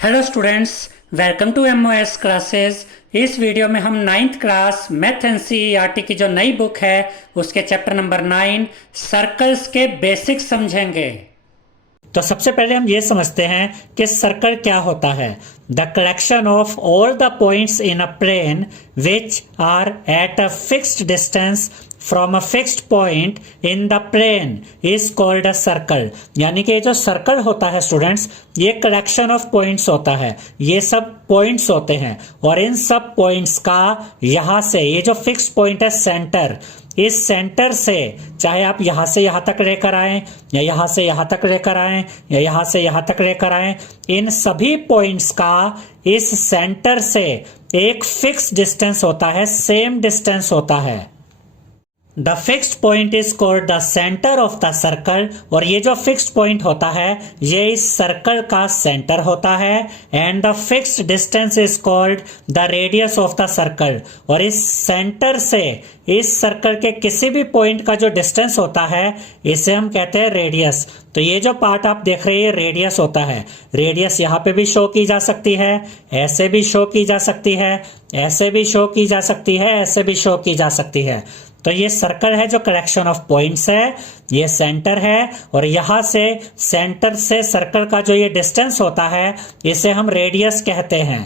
Hello students, welcome to MOS classes. इस video में हम नाइन्थ क्लास मैथ एनसीईआरटी की जो नई बुक है उसके चैप्टर नंबर 9 सर्कल्स के बेसिक्स समझेंगे। तो सबसे पहले हम ये समझते हैं कि सर्कल क्या होता है। The collection of all the points in a plane which are at a fixed distance from a fixed point in the plane is called a circle. यानी कि जो सर्कल होता है स्टूडेंट्स, ये कलेक्शन ऑफ पॉइंट्स होता है। ये सब पॉइंट्स होते हैं और इन सब पॉइंट्स का यहां से ये जो फिक्स पॉइंट है सेंटर, इस सेंटर से चाहे आप यहां से यहां तक लेकर आए या यहां से यहां तक लेकर आए या यहां से यहां तक लेकर आए, इन सभी पॉइंट्स का इस सेंटर से एक फिक्स डिस्टेंस होता है, सेम डिस्टेंस होता है। The fixed point is called the centre of the circle. और ये जो फिक्स्ड पॉइंट होता है ये इस सर्कल का सेंटर होता है। And the fixed distance is called the radius of the circle. और इस सेंटर से इस सर्कल के किसी भी पॉइंट का जो डिस्टेंस होता है इसे हम कहते हैं रेडियस। तो ये जो पार्ट आप देख रहे हैं रेडियस होता है। रेडियस यहाँ पे भी शो की जा सकती है, ऐसे भी शो की जा सकती है, ऐसे भी शो की जा सकती है, ऐसे भी शो की जा सकती है। तो ये सर्कल है जो कलेक्शन ऑफ पॉइंट्स है, ये सेंटर है और यहां से सेंटर से सर्कल का जो ये डिस्टेंस होता है इसे हम रेडियस कहते हैं।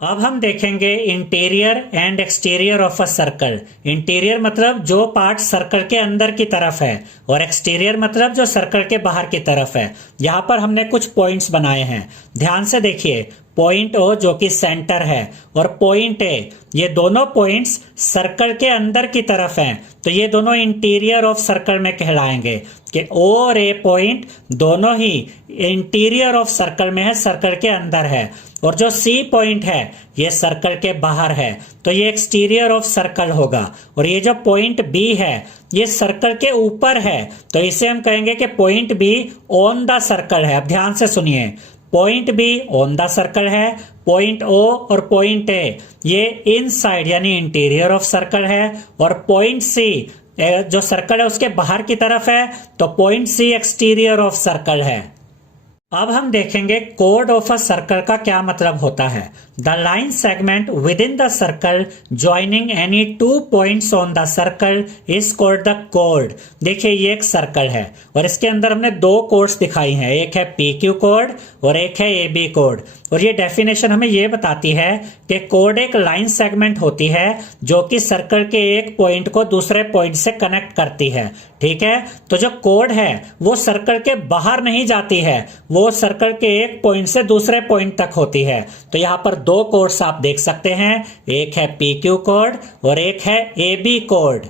अब हम देखेंगे interior and exterior of a circle. Interior मतलब जो पार्ट सर्कल के अंदर की तरफ है और एक्सटीरियर मतलब जो सर्कल के बाहर की तरफ है। यहां पर हमने कुछ पॉइंट्स बनाए हैं, ध्यान से देखिए। पॉइंट ओ जो कि सेंटर है और पॉइंट ए, ये दोनों पॉइंट्स सर्कल के अंदर की तरफ हैं, तो ये दोनों इंटीरियर ऑफ सर्कल में कहलाएंगे कि ओ और ए पॉइंट दोनों ही इंटीरियर ऑफ सर्कल में है, सर्कल के अंदर है। और जो सी पॉइंट है ये सर्कल के बाहर है, तो ये एक्सटीरियर ऑफ सर्कल होगा। और ये जो पॉइंट बी है ये सर्कल के ऊपर है, तो इसे हम कहेंगे कि point be on the circle है। अब ध्यान से सुनिए, point be on the circle है, पॉइंट ओ और पॉइंट ए ये इनसाइड यानी इंटीरियर ऑफ सर्कल है, और पॉइंट सी जो सर्कल है उसके बाहर की तरफ है, तो point C exterior of circle है। अब हम देखेंगे कोड ऑफ अ सर्कल का क्या मतलब होता है। The line segment with in the circle joining any two points on the circle is called the code. देखिए ये एक सर्कल है और इसके अंदर हमने दो कोड्स दिखाई हैं, एक है पी क्यू कोड और एक है ए बी कोड। और ये डेफिनेशन हमें ये बताती है कि कोड एक लाइन सेगमेंट होती है जो कि सर्कल के एक पॉइंट को दूसरे पॉइंट से कनेक्ट करती है। ठीक है, तो जो कोड है वो सर्कल के बाहर नहीं जाती है, वो सर्कल के एक पॉइंट से दूसरे पॉइंट तक होती है। तो यहां पर दो कोड्स आप देख सकते हैं, एक है पी क्यू कोड और एक है ए बी कोड।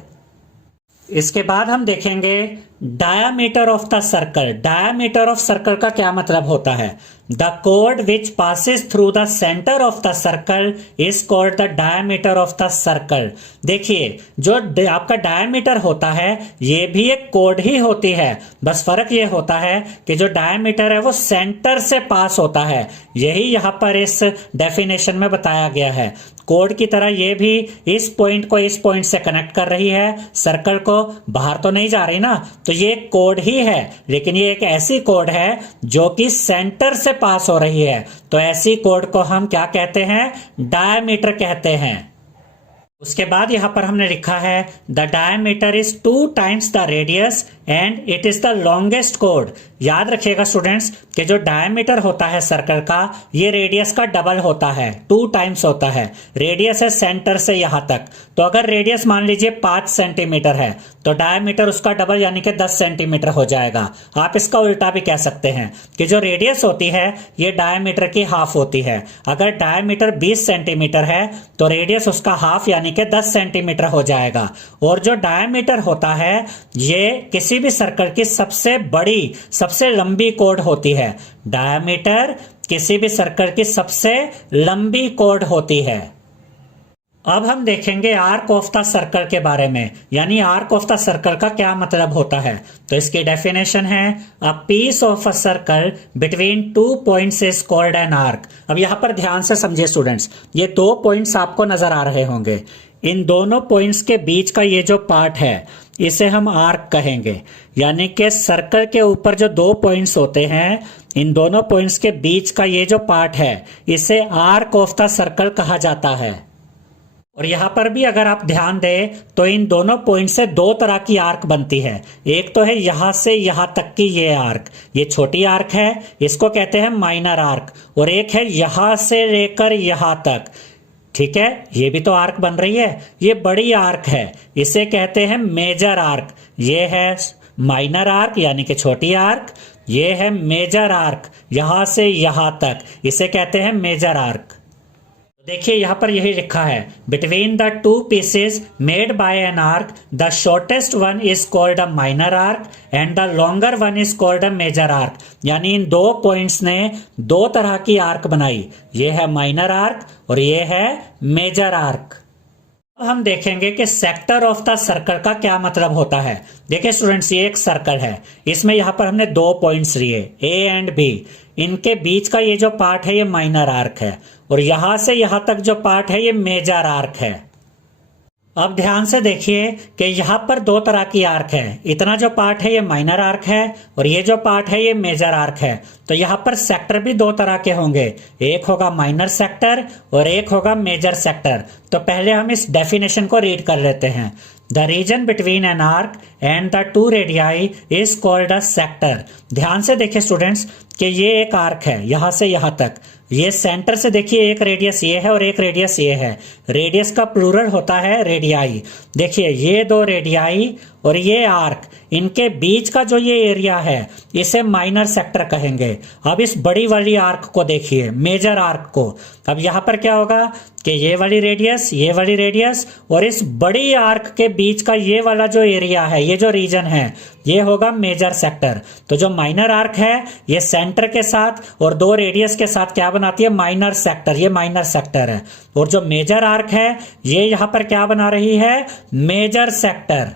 इसके बाद हम देखेंगे diameter of the circle. Diameter of circle का क्या मतलब होता है। The code which passes through the centre of the circle is called the diameter of the circle. देखिए जो आपका डायामीटर होता है ये भी एक कोड ही होती है, बस फर्क ये होता है कि जो डायामीटर है वो सेंटर से पास होता है। यही यहां पर इस डेफिनेशन में बताया गया है। कोड की तरह ये भी इस पॉइंट को इस पॉइंट से कनेक्ट कर रही है, सर्कल को बाहर तो नहीं जा रही ना, तो ये कोड ही है, लेकिन ये एक ऐसी कोड है जो कि सेंटर से पास हो रही है। तो ऐसी कोड को हम क्या कहते हैं, डायमीटर कहते हैं। उसके बाद यहां पर हमने लिखा है the diameter is 2 times the radius and it is the longest code. याद रखिएगा स्टूडेंट्स कि जो डायमीटर होता है सर्कल का ये रेडियस का डबल होता है, 2 टाइम्स होता है। रेडियस है सेंटर से यहां तक, तो अगर रेडियस मान लीजिए 5 सेंटीमीटर है तो डायमीटर उसका डबल यानी कि 10 सेंटीमीटर हो जाएगा। आप इसका उल्टा भी कह सकते हैं कि जो रेडियस होती है ये डायमीटर की हाफ होती है। अगर डायमीटर 20 सेंटीमीटर है तो रेडियस उसका हाफ यानी कि 10 सेंटीमीटर हो जाएगा। और जो डायमीटर होता है ये किसी भी सर्कल की सबसे बड़ी सबसे लंबी कोड होती है। डायमीटर किसी भी सर्कल की सबसे लंबी कोड होती है। अब हम देखेंगे आर्क ऑफ द सर्कल के बारे में, यानी आर्क ऑफ द सर्कल का क्या मतलब होता है। तो इसकी डेफिनेशन है a piece of a circle between 2 points is called an arc. अब यहां पर ध्यान से समझिए स्टूडेंट्स, ये 2 पॉइंट्स आपको नजर आ रहे होंगे। इन दोनों पॉइंट्स के बीच का ये जो पार्ट है इसे हम आर्क कहेंगे। यानी कि सर्कल के ऊपर जो दो पॉइंट्स होते हैं, इन दोनों पॉइंट्स के बीच का ये जो पार्ट है इसे आर्क ऑफ द सर्कल कहा जाता है। और यहां पर भी अगर आप ध्यान दें तो इन दोनों पॉइंट से दो तरह की आर्क बनती है। एक तो है यहां से यहां तक की ये आर्क, ये छोटी आर्क है, इसको कहते हैं माइनर आर्क। और एक है यहां से लेकर यहां तक, ठीक है, ये भी तो आर्क बन रही है, ये बड़ी आर्क है, इसे कहते हैं मेजर आर्क। ये है माइनर आर्क यानी कि छोटी आर्क, ये है मेजर आर्क यहां से यहां तक, इसे कहते हैं मेजर आर्क। देखिए यहां पर यही लिखा है, between the two pieces made by an arc the shortest one is called a minor arc and the longer one is called a major arc. यानी इन दो पॉइंट्स ने दो तरह की आर्क बनाई, ये है माइनर आर्क और ये है मेजर आर्क। अब हम देखेंगे कि सेक्टर ऑफ द सर्कल का क्या मतलब होता है। देखिए स्टूडेंट्स, ये एक सर्कल है, इसमें यहां पर हमने दो पॉइंट्स लिए ए एंड बी, इनके बीच का ये जो पार्ट है ये माइनर आर्क है और यहां से यहां तक जो पार्ट है ये मेजर आर्क है। अब ध्यान से देखिए कि यहां पर दो तरह की आर्क है, इतना जो पार्ट है ये माइनर आर्क है और ये जो पार्ट है ये मेजर आर्क है। तो यहां पर सेक्टर भी दो तरह के होंगे, एक होगा माइनर सेक्टर और एक होगा मेजर सेक्टर। तो पहले हम इस डेफिनेशन को रीड कर लेते हैं। The region between an arc and the two radii is called a sector. ध्यान से देखिए स्टूडेंट्स कि ये एक आर्क है यहां से यहां तक, ये सेंटर से देखिए एक रेडियस ये है और एक रेडियस ये है, रेडियस का प्लूरल होता है रेडियाई। देखिए ये दो रेडियाई और ये आर्क, इनके बीच का जो ये एरिया है इसे माइनर सेक्टर कहेंगे। अब इस बड़ी वाली आर्क को देखिए, मेजर आर्क को, अब यहां पर क्या होगा कि ये वाली रेडियस और इस बड़ी आर्क के बीच का ये वाला जो एरिया है, ये जो रीजन है, ये होगा मेजर सेक्टर। तो जो माइनर आर्क है ये सेंटर के साथ और दो रेडियस के साथ क्या बनाती है, माइनर सेक्टर, ये माइनर सेक्टर है। और जो मेजर आर्क है ये यहां पर क्या बना रही है, मेजर सेक्टर।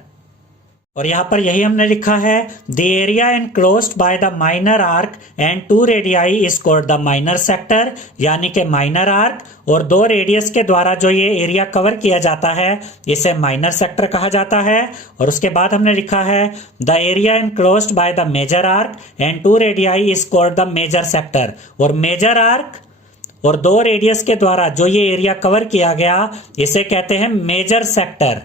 और यहां पर यही हमने लिखा है, the area enclosed by the minor arc and two radii is called the minor sector. यानी कि माइनर आर्क और दो रेडियस के द्वारा जो ये एरिया कवर किया जाता है इसे माइनर सेक्टर कहा जाता है। और उसके बाद हमने लिखा है, the area enclosed by the major arc and two radii is called the major sector. और मेजर आर्क और दो रेडियस के द्वारा जो ये एरिया कवर किया गया इसे कहते हैं मेजर सेक्टर।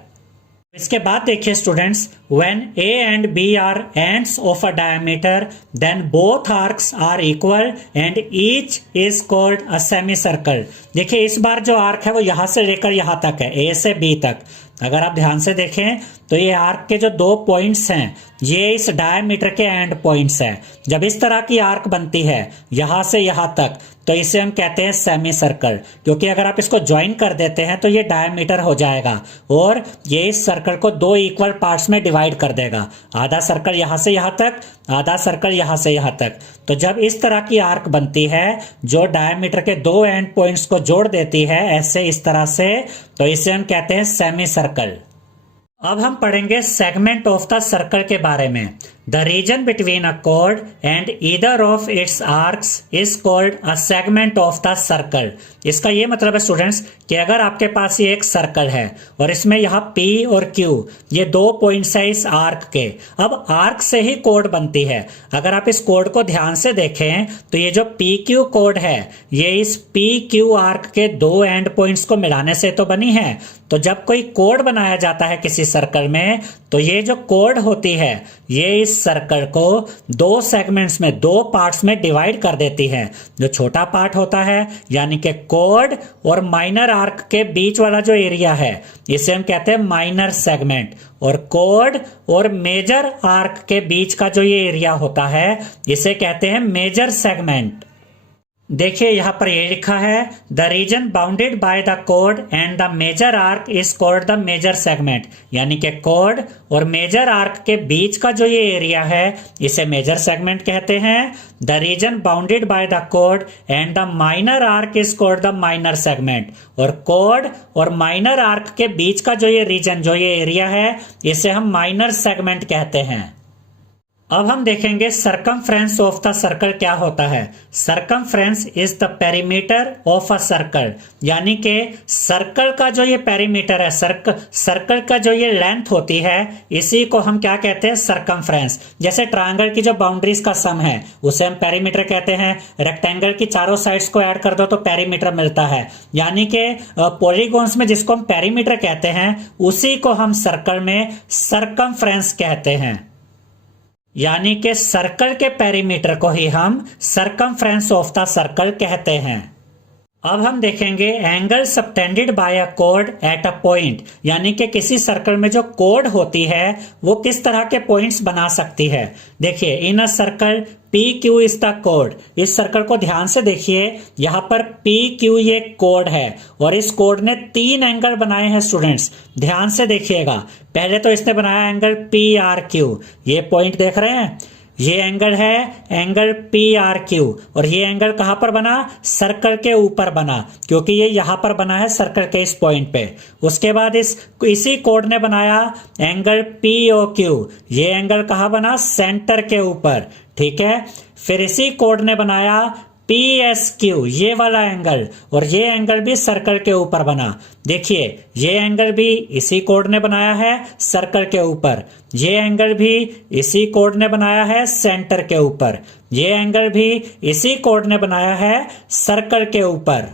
इसके बाद देखिए students, when A and B are ends of a diameter then both arcs are equal and each is called a semicircle। देखिए इस बार जो आर्क है वो यहां से लेकर यहां तक है, A से B तक। अगर आप ध्यान से देखें तो ये आर्क के जो दो पॉइंट्स हैं ये इस डायमीटर के एंड पॉइंट्स हैं। जब इस तरह की आर्क बनती है यहां से यहां तक तो इसे हम कहते हैं सेमी सर्कल, क्योंकि अगर आप इसको ज्वाइन कर देते हैं तो ये डायमीटर हो जाएगा और ये इस सर्कल को दो इक्वल पार्ट्स में डिवाइड कर देगा, आधा सर्कल यहां से यहां तक, आधा सर्कल यहां से यहां तक। तो जब इस तरह की आर्क बनती है जो डायमीटर के दो एंड पॉइंट्स को जोड़ देती है ऐसे इस तरह से, तो इसे हम कहते हैं सेमी सर्कल। अब हम पढ़ेंगे सेगमेंट ऑफ द सर्कल के बारे में। The region between a cord and either of its arcs is called a segment of the circle. इसका ये मतलब है स्टूडेंट्स कि अगर आपके पास ये एक सर्कल है और इसमें यहाँ P और Q ये दो पॉइंट्स है इस आर्क के, अब आर्क से ही कोड बनती है। अगर आप इस कोड को ध्यान से देखें तो ये जो PQ कोड है ये इस PQ आर्क के दो एंड पॉइंट्स को मिलाने से तो बनी है। तो जब कोई कोड बनाया जाता है किसी सर्कल में तो ये जो कोड होती है ये इस सर्कल को दो सेगमेंट्स में, दो पार्ट्स में डिवाइड कर देती है। जो छोटा पार्ट होता है यानी कि कोड और माइनर आर्क के बीच वाला जो एरिया है इसे हम कहते हैं माइनर सेगमेंट, और कोड और मेजर आर्क के बीच का जो ये एरिया होता है इसे कहते हैं मेजर सेगमेंट। देखिए यहां पर ये लिखा है, the region bounded by the कोड and the major arc is called the major segment. यानी कि कोड और मेजर आर्क के बीच का जो ये एरिया है इसे मेजर सेगमेंट कहते हैं। The region bounded by the कोड and the minor arc is called the minor segment. और कोड और माइनर आर्क के बीच का जो ये रीजन, जो ये एरिया है इसे हम माइनर सेगमेंट कहते हैं। अब हम देखेंगे सरकमफ्रेंस ऑफ द सर्कल क्या होता है। Circumference is the perimeter of a circle, यानी कि सर्कल का जो ये पेरीमीटर है, सर्कल का जो ये लेंथ होती है, इसी को हम क्या कहते हैं, सरकमफ्रेंस। जैसे ट्रायंगल की जो बाउंड्रीज का सम है उसे हम पेरीमीटर कहते हैं। रेक्टेंगल की चारों साइड्स को ऐड कर दो तो पेरीमीटर मिलता है, यानी कि पॉलीगॉन्स में जिसको हम पेरीमीटर कहते हैं उसी को हम सर्कल में सरकमफ्रेंस कहते हैं, यानी कि सर्कल के पेरीमीटर को ही हम सरकमफ्रेंस ऑफ द सर्कल कहते हैं। अब हम देखेंगे angle subtended bye a code at a point, यानी कि किसी सर्कल में जो कोड होती है वो किस तरह के पॉइंट्स बना सकती है। देखिए, in a circle P Q is the कोड। इस सर्कल को ध्यान से देखिए, यहाँ पर पी क्यू ये कोड है और इस कोड ने 3 एंगल बनाए हैं स्टूडेंट्स। ध्यान से देखिएगा, पहले तो इसने बनाया एंगल पी आर क्यू, ये पॉइंट देख रहे हैं, ये एंगल है एंगल पी आर क्यू, और ये एंगल कहां पर बना, सर्कल के ऊपर बना, क्योंकि ये यहां पर बना है सर्कल के इस पॉइंट पे। उसके बाद इसी कोड ने बनाया एंगल पी ओ क्यू, ये एंगल कहां बना, सेंटर के ऊपर, ठीक है। फिर इसी कोड ने बनाया पी एस क्यू, ये वाला एंगल, और ये एंगल भी सर्कल के ऊपर बना। देखिए, ये एंगल भी इसी कोड ने बनाया है सर्कल के ऊपर, ये एंगल भी इसी कोड ने बनाया है सेंटर के ऊपर, ये एंगल भी इसी कोड ने बनाया है सर्कल के ऊपर।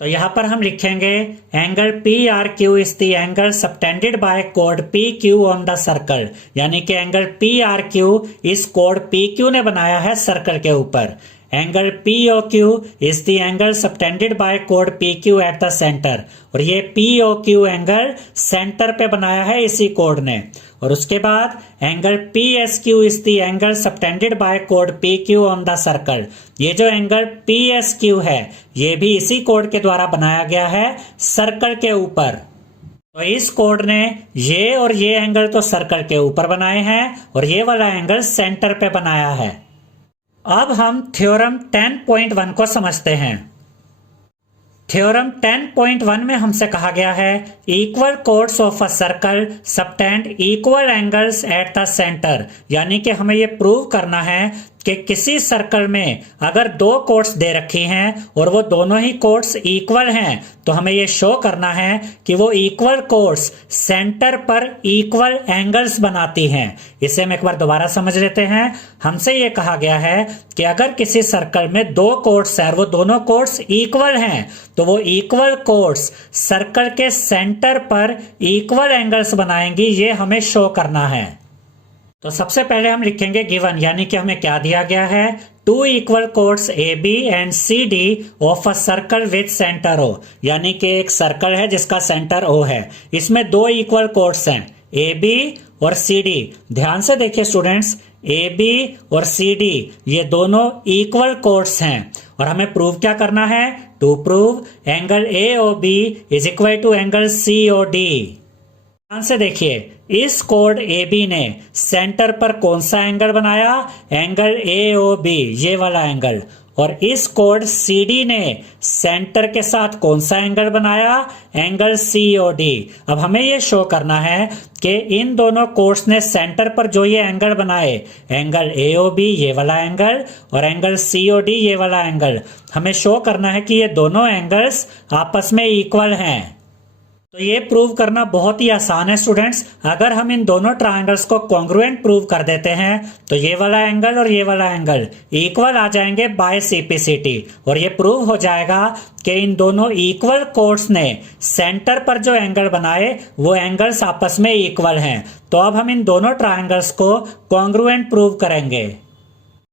तो यहां पर हम लिखेंगे angle P R Q is the angle subtended by कोड P Q on the circle, यानी कि एंगल पी आर क्यू इस कोड पी क्यू ने बनाया है सर्कल के ऊपर। Angle P O Q is the angle subtended by कोड P Q at the centre, और ये P O Q angle centre पे बनाया है इसी कोड ने। और उसके बाद angle P S Q is the angle subtended by कोड P Q on the circle. ये जो एंगल पी एस क्यू है ये भी इसी कोड के द्वारा बनाया गया है सर्कल के ऊपर। तो इस कोड ने ये और ये एंगल तो सर्कल के ऊपर बनाए हैं और ये वाला एंगल सेंटर पे बनाया है। अब हम थ्योरम 10.1 को समझते हैं। थ्योरम 10.1 में हमसे कहा गया है equal codes of a circle subtend equal angles eight the centre, यानी कि हमें यह प्रूव करना है कि किसी सर्कल में अगर 2 कोड्स दे रखी हैं और वो दोनों ही कोड्स इक्वल हैं तो हमें ये शो करना है कि वो इक्वल कोड्स सेंटर पर इक्वल एंगल्स बनाती हैं। इसे हम एक बार दोबारा समझ लेते हैं। हमसे ये कहा गया है कि अगर किसी सर्कल में 2 कोड्स हैं और वो दोनों कोड्स इक्वल हैं तो वो इक्वल कोड्स सर्कल के सेंटर पर इक्वल एंगल्स बनाएंगी, ये हमें शो करना है। तो सबसे पहले हम लिखेंगे गिवन, यानी कि हमें क्या दिया गया है, 2 equal chords A B and C D of a circle with centre O, यानी कि एक सर्कल है जिसका सेंटर ओ है, इसमें 2 इक्वल कोड्स हैं ए बी और सी डी। ध्यान से देखिए स्टूडेंट्स, ए बी और सी डी ये दोनों इक्वल कोड्स हैं और हमें प्रूव क्या करना है, to prove angle A O B is equal to angle C O D. ध्यान से देखिए, इस कोड ए बी ने सेंटर पर कौन सा एंगल बनाया, एंगल ए ओ बी, ये वाला एंगल, और इस कोड सी डी ने सेंटर के साथ कौन सा एंगल बनाया, एंगल सी ओ डी। अब हमें ये शो करना है कि इन दोनों कोड्स ने सेंटर पर जो ये एंगल बनाए, एंगल ए ओ बी ये वाला एंगल और एंगल सी ओ डी ये वाला एंगल, हमें शो करना है कि ये दोनों एंगल्स आपस में इक्वल हैं। तो ये प्रूव करना बहुत ही आसान है स्टूडेंट्स। अगर हम इन दोनों ट्रायंगल्स को कॉन्ग्रुएंट प्रूव कर देते हैं तो ये वाला एंगल और ये वाला एंगल इक्वल आ जाएंगे बाय सीपीसीटी, और ये प्रूव हो जाएगा कि इन दोनों इक्वल कोड्स ने सेंटर पर जो एंगल बनाए वो एंगल्स आपस में इक्वल हैं। तो अब हम इन दोनों ट्रायंगल्स को कॉन्ग्रुएंट प्रूव करेंगे।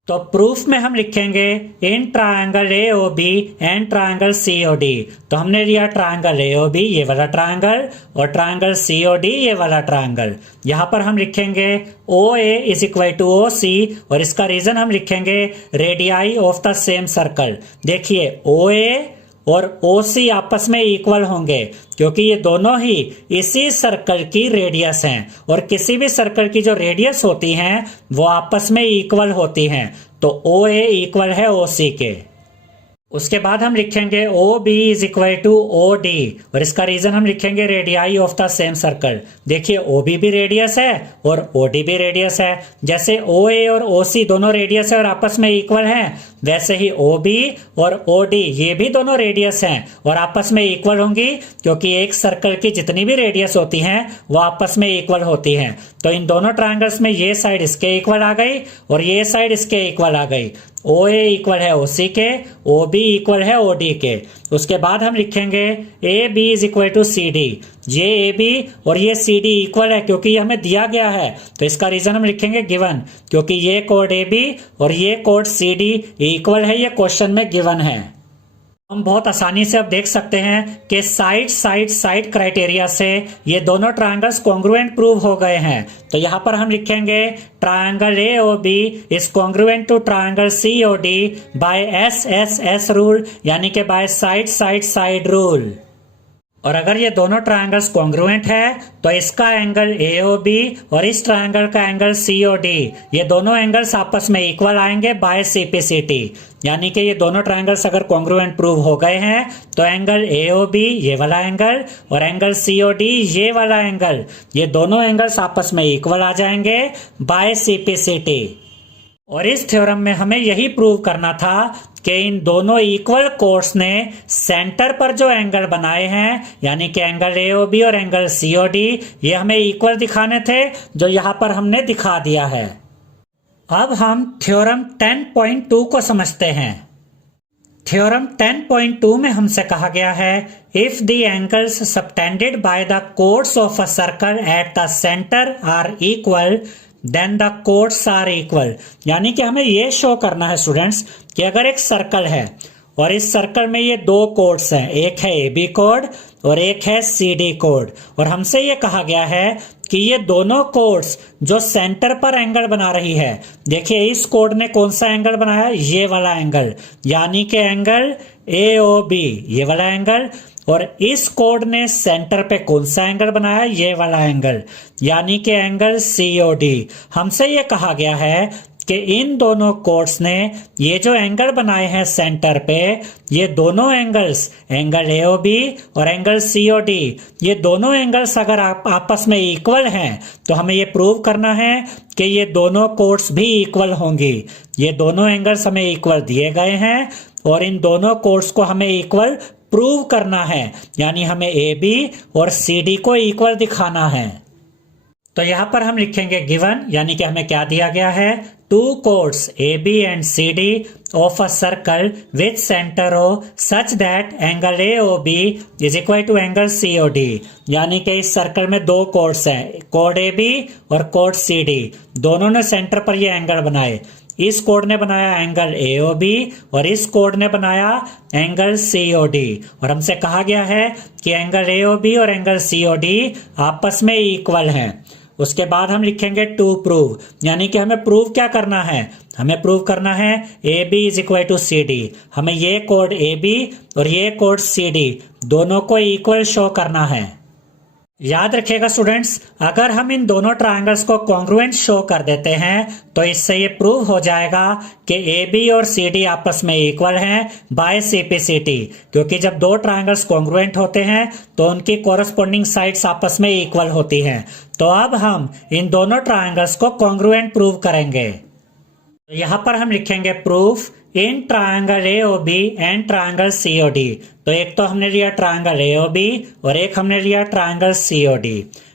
तो प्रूफ में हम लिखेंगे in triangle A O B and triangle C O D. तो हमने लिया ट्रायंगल ए ओ बी ये वाला ट्रायंगल और ट्रायंगल सी ओ डी ये वाला ट्रायंगल। यहाँ पर हम लिखेंगे ओ ए इज इक्वल टू ओ सी, और इसका रीजन हम लिखेंगे radii of the same circle. देखिए, ओ ए और OC आपस में इक्वल होंगे क्योंकि ये दोनों ही इसी सर्कल की रेडियस हैं, और किसी भी सर्कल की जो रेडियस होती हैं वो आपस में इक्वल होती हैं। तो OA इक्वल है OC के। उसके बाद हम लिखेंगे O B is equal to O D, और इसका रीजन हम लिखेंगे radii of the same circle. देखिए ओ बी भी रेडियस है और ओ डी भी रेडियस है। जैसे ओ ए और ओ सी दोनों रेडियस है और आपस में इक्वल हैं, वैसे ही ओ बी और ओ डी ये भी दोनों रेडियस हैं और आपस में इक्वल होंगी, क्योंकि एक सर्कल की जितनी भी रेडियस होती हैं वो आपस में इक्वल होती हैं। तो इन दोनों ट्रायंगल्स में ये साइड इसके इक्वल आ गई और ये साइड इसके इक्वल आ गई। ओ ए इक्वल है ओ सी के, ओ बी इक्वल है ओ डी के। उसके बाद हम लिखेंगे A B is equal to C D. ये ए बी और ये सी डी इक्वल है क्योंकि ये हमें दिया गया है, तो इसका रीजन हम लिखेंगे गिवन, क्योंकि ये कोड ए बी और ये कोड सी डी इक्वल है, ये क्वेश्चन में गिवन है। हम बहुत आसानी से अब देख सकते हैं कि साइड क्राइटेरिया से ये दोनों ट्रायंगल्स कॉन्ग्रुएंट प्रूव हो गए हैं। तो यहाँ पर हम लिखेंगे triangle A O B is congruent to triangle C O D by S S S rule, यानी कि बाय साइड रूल। और अगर ये दोनों ट्रायंगल्स कॉन्ग्रुएंट है तो इसका एंगल AOB और इस ट्रायंगल का एंगल COD, ये दोनों एंगल्स आपस में इक्वल आएंगे बाय CPCT। यानी कि ये दोनों ट्रायंगल्स अगर कॉन्ग्रुएंट प्रूव हो गए हैं तो एंगल AOB ये वाला एंगल और एंगल COD ये वाला एंगल, ये दोनों एंगल्स आपस में इक्वल आ जाएंगे बाय CPCT। और इस थ्योरम में हमें यही प्रूव करना था कि इन दोनों इक्वल कोर्स ने सेंटर पर जो एंगल बनाए हैं, यानी कि एंगल AOB और एंगल COD, ये हमें इक्वल दिखाने थे, जो यहां पर हमने दिखा दिया है। अब हम थ्योरम 10.2 को समझते हैं। थ्योरम 10.2 में हमसे कहा गया है if the angles subtended by the chords of a circle at the centre are equal then the chords are equal. यानी कि हमें यह शो करना है स्टूडेंट्स कि अगर एक सर्कल है और इस सर्कल में ये दो कोर्ड्स हैं, एक है AB कोड और एक है CD कोड, और हमसे ये कहा गया है कि ये दोनों कोड्स जो सेंटर पर एंगल बना रही है, देखिए इस कोड ने कौन सा एंगल बनाया, ये वाला एंगल, यानी कि एंगल AOB ये वाला एंगल, और इस कोड ने सेंटर पे कौन सा एंगल बनाया, ये वाला एंगल, यानी कि एंगल COD। हमसे ये कहा गया है कि इन दोनों कोड्स ने ये जो एंगल बनाए हैं सेंटर पे, ये दोनों एंगल्स, एंगल AOB और एंगल COD, ये दोनों एंगल्स अगर आपस में इक्वल हैं तो हमें ये प्रूव करना है कि ये दोनों कोड्स भी इक्वल होंगी। ये दोनों एंगल्स हमें इक्वल दिए गए हैं और इन दोनों कोड्स को हमें इक्वल प्रूव करना है, यानी हमें AB और CD को इक्वल दिखाना है। तो यहां पर हम लिखेंगे गिवन, यानी कि हमें क्या दिया गया है, two chords AB and CD of a circle with centre O such that angle AOB is equal to angle COD। यानी कि इस सर्कल में दो कोड्स हैं, कोड AB और कोड CD, दोनों ने सेंटर पर ये एंगल बनाए। इस कोड ने बनाया एंगल AOB और इस कोड ने बनाया एंगल COD, और हमसे कहा गया है कि एंगल AOB और एंगल COD आपस में इक्वल हैं। उसके बाद हम लिखेंगे टू प्रूव, यानी कि हमें प्रूव क्या करना है, हमें प्रूव करना है AB is equal to CD। हमें ये कोड AB और ये कोड CD दोनों को इक्वल शो करना है। याद रखिएगा स्टूडेंट्स, अगर हम इन दोनों ट्रायंगल्स को कॉन्ग्रुएंट शो कर देते हैं तो इससे ये प्रूव हो जाएगा कि AB और CD आपस में इक्वल हैं बाय CPCT, क्योंकि जब दो ट्रायंगल्स कॉन्ग्रुएंट होते हैं तो उनकी कॉरस्पॉन्डिंग साइड्स आपस में इक्वल होती हैं। तो अब हम इन दोनों ट्रायंगल्स को कॉन्ग्रुएंट प्रूव करेंगे। तो यहां पर हम लिखेंगे proof in triangle AOB and triangle COD। तो एक तो हमने लिया ट्रायंगल AOB और एक हमने लिया ट्रायंगल COD।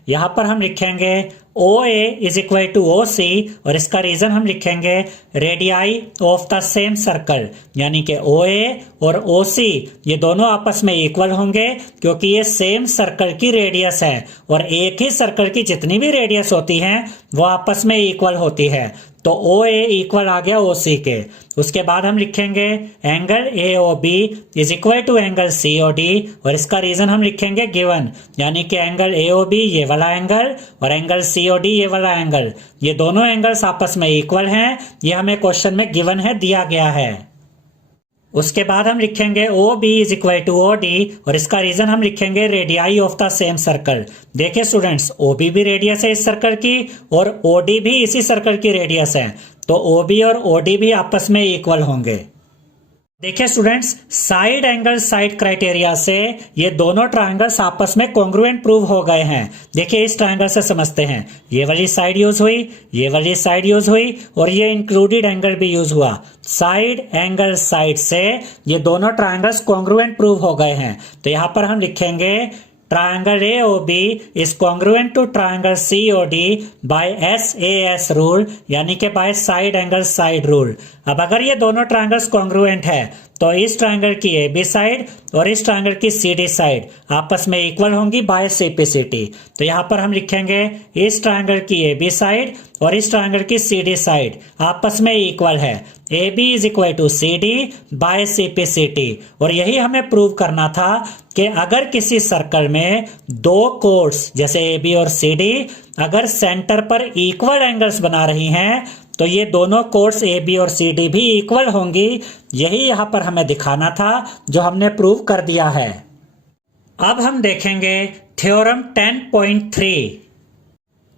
यहां पर हम लिखेंगे OA is equal to OC, और इसका रीजन हम लिखेंगे radii of the same circle, यानी कि OA और OC ये दोनों आपस में इक्वल होंगे क्योंकि ये सेम सर्कल की रेडियस है, और एक ही सर्कल की जितनी भी रेडियस होती हैं वो आपस में इक्वल होती है। तो OA इक्वल आ गया OC के। उसके बाद हम लिखेंगे angle AOB is equal to angle COD, और इसका रीजन हम लिखेंगे गिवन, यानी कि एंगल AOB ये वाला एंगल और एंगल COD ये वाला एंगल, ये दोनों एंगल्स आपस में इक्वल हैं। ये हमें क्वेश्चन में गिवन है, दिया गया है। उसके बाद हम लिखेंगे OB is equal to OD, और इसका रीजन हम लिखेंगे radii of the same circle. देखिए स्टूडेंट्स, OB भी रेडियस है इस सर्कल की और OD भी इसी सर्कल की रेडियस है, तो OB और OD भी आपस में इक्वल होंगे। देखिए students, side angle side criteria से ये दोनों ट्रायंगल्स आपस में कॉन्ग्रुएंट प्रूव हो गए हैं। देखिए इस ट्रायंगल से समझते हैं, ये वाली साइड यूज हुई, ये वाली साइड यूज हुई और ये इंक्लूडेड एंगल भी यूज हुआ। साइड एंगल साइड से ये दोनों ट्रायंगल्स कॉन्ग्रुएंट प्रूव हो गए हैं। तो यहां पर हम लिखेंगे triangle AOB is congruent to triangle COD by SAS rule, यानी कि by side angle side rule. अब अगर ये दोनों ट्रायंगल्स कॉन्ग्रुएंट है तो इस ट्रायंगल की AB साइड और इस ट्रायंगल की CD साइड आपस में इक्वल होंगी बाय CPCT। तो यहां पर हम लिखेंगे इस ट्रायंगल की AB साइड और इस ट्रायंगल की CD साइड आपस में इक्वल है। AB is equal to CD by CPCT। और यही हमें प्रूव करना था कि अगर किसी सर्कल में दो कोर्ड्स जैसे AB और CD अगर सेंटर पर इक्वल एंगल्स बना रही हैं तो ये दोनों कोर्ड्स AB और CD भी इक्वल होंगी। यही यहां पर हमें दिखाना था, जो हमने प्रूव कर दिया है। अब हम देखेंगे थ्योरम 10.3।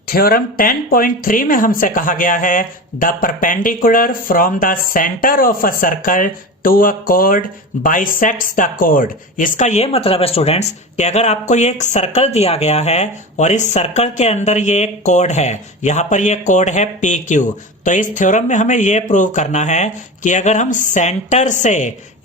थ्योरम 10.3 में हमसे कहा गया है the perpendicular from the centre of a circle to a code bisects the code. इसका यह मतलब है स्टूडेंट्स कि अगर आपको ये एक सर्कल दिया गया है और इस सर्कल के अंदर ये एक कोड है, यहां पर ये कोड है PQ, तो इस थ्योरम में हमें यह प्रूव करना है कि अगर हम सेंटर से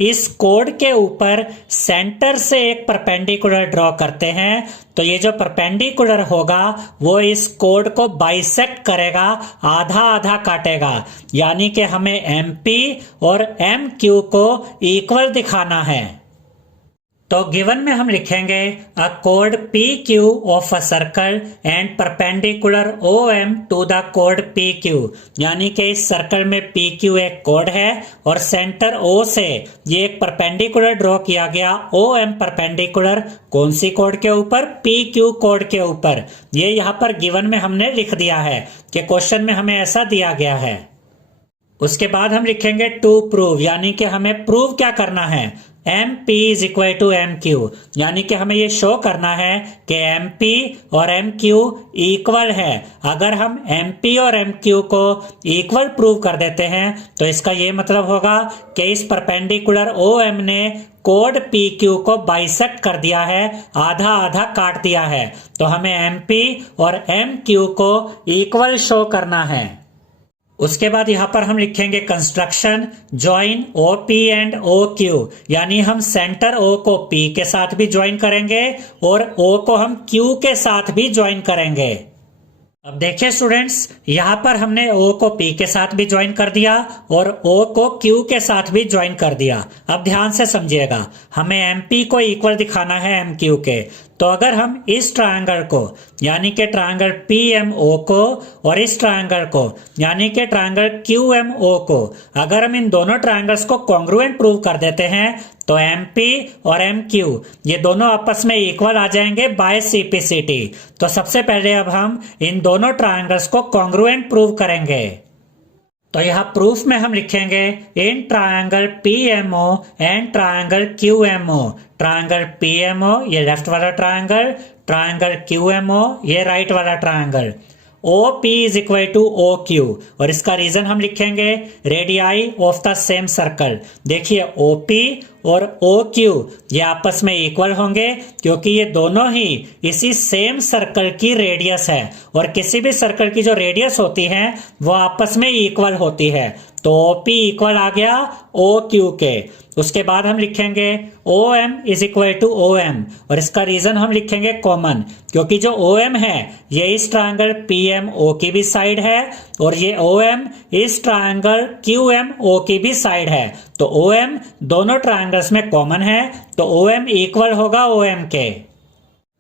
इस कोड के ऊपर सेंटर से एक परपेंडिकुलर ड्रॉ करते हैं तो ये जो परपेंडिकुलर होगा वो इस कोड को बाइसेक्ट करेगा, आधा आधा काटेगा, यानी कि हमें MP और MQ को इक्वल दिखाना है। तो गिवन में हम लिखेंगे अ कोड PQ of a circle and perpendicular OM to the कोड PQ, यानी कि इस सर्कल में PQ एक कोड है और सेंटर O से ये एक परपेंडिकुलर ड्रॉ किया गया OM परपेंडिकुलर कौन सी कोड के ऊपर? PQ कोड के ऊपर। ये यहाँ पर गिवन में हमने लिख दिया है कि क्वेश्चन में हमें ऐसा दिया गया है। उसके बाद हम लिखेंगे टू प्रूव, यानी कि हमें प्रूव क्या करना है? MP is equal to MQ, यानी कि हमें ये शो करना है कि MP और MQ इक्वल है। अगर हम MP और MQ को इक्वल प्रूव कर देते हैं तो इसका ये मतलब होगा कि इस परपेंडिकुलर OM ने कोड PQ को बाइसेक्ट कर दिया है, आधा आधा काट दिया है। तो हमें MP और MQ को इक्वल शो करना है। उसके बाद यहां पर हम लिखेंगे construction join OP and OQ, यानी हम सेंटर O को P के साथ भी ज्वाइन करेंगे और O को हम Q के साथ भी ज्वाइन करेंगे। अब देखिए स्टूडेंट्स, यहां पर हमने O को P के साथ भी ज्वाइन कर दिया और O को Q के साथ भी ज्वाइन कर दिया। अब ध्यान से समझिएगा, हमें MP को इक्वल दिखाना है MQ के। तो अगर हम इस ट्रायंगल को यानी कि ट्रायंगल PMO को और इस ट्रायंगल को यानी कि ट्रायंगल QMO को अगर हम इन दोनों ट्रायंगल्स को कॉन्ग्रुएंट प्रूव कर देते हैं तो MP और MQ ये दोनों आपस में इक्वल आ जाएंगे बाय CPCT। तो सबसे पहले अब हम इन दोनों ट्रायंगल्स को कॉन्ग्रुएंट प्रूव करेंगे। तो यहाँ प्रूफ में हम लिखेंगे in triangle PMO and triangle QMO। Triangle PMO ये लेफ्ट वाला ट्रायंगल, ट्रायंगल QMO ये राइट वाला triangle. OP is equal to OQ और इसका रीजन हम लिखेंगे radii of the same circle. देखिए OP और OQ ये आपस में इक्वल होंगे क्योंकि ये दोनों ही इसी सेम सर्कल की रेडियस है और किसी भी सर्कल की जो रेडियस होती है वो आपस में इक्वल होती है। तो OP इक्वल आ गया OQ के। उसके बाद हम लिखेंगे OM is equal to OM और इसका रीजन हम लिखेंगे कॉमन, क्योंकि जो OM है ये इस ट्रायंगल PMO की भी साइड है और ये OM इस ट्रायंगल QMO की भी साइड है। तो OM दोनों ट्रायंगल्स में कॉमन है तो OM इक्वल होगा OM के।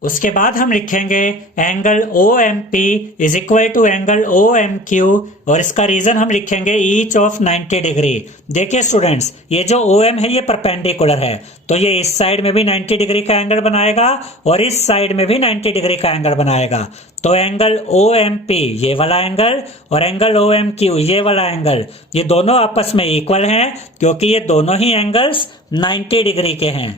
उसके बाद हम लिखेंगे angle OMP is equal to angle OMQ और इसका रीजन हम लिखेंगे ईच ऑफ 90 डिग्री। देखिए स्टूडेंट्स, ये जो OM है ये परपेंडिकुलर है तो ये इस साइड में भी 90 डिग्री का एंगल बनाएगा और इस साइड में भी 90 डिग्री का एंगल बनाएगा। तो एंगल OMP ये वाला एंगल और एंगल OMQ ये वाला एंगल ये दोनों आपस में इक्वल हैं क्योंकि ये दोनों ही एंगल्स 90 डिग्री के हैं।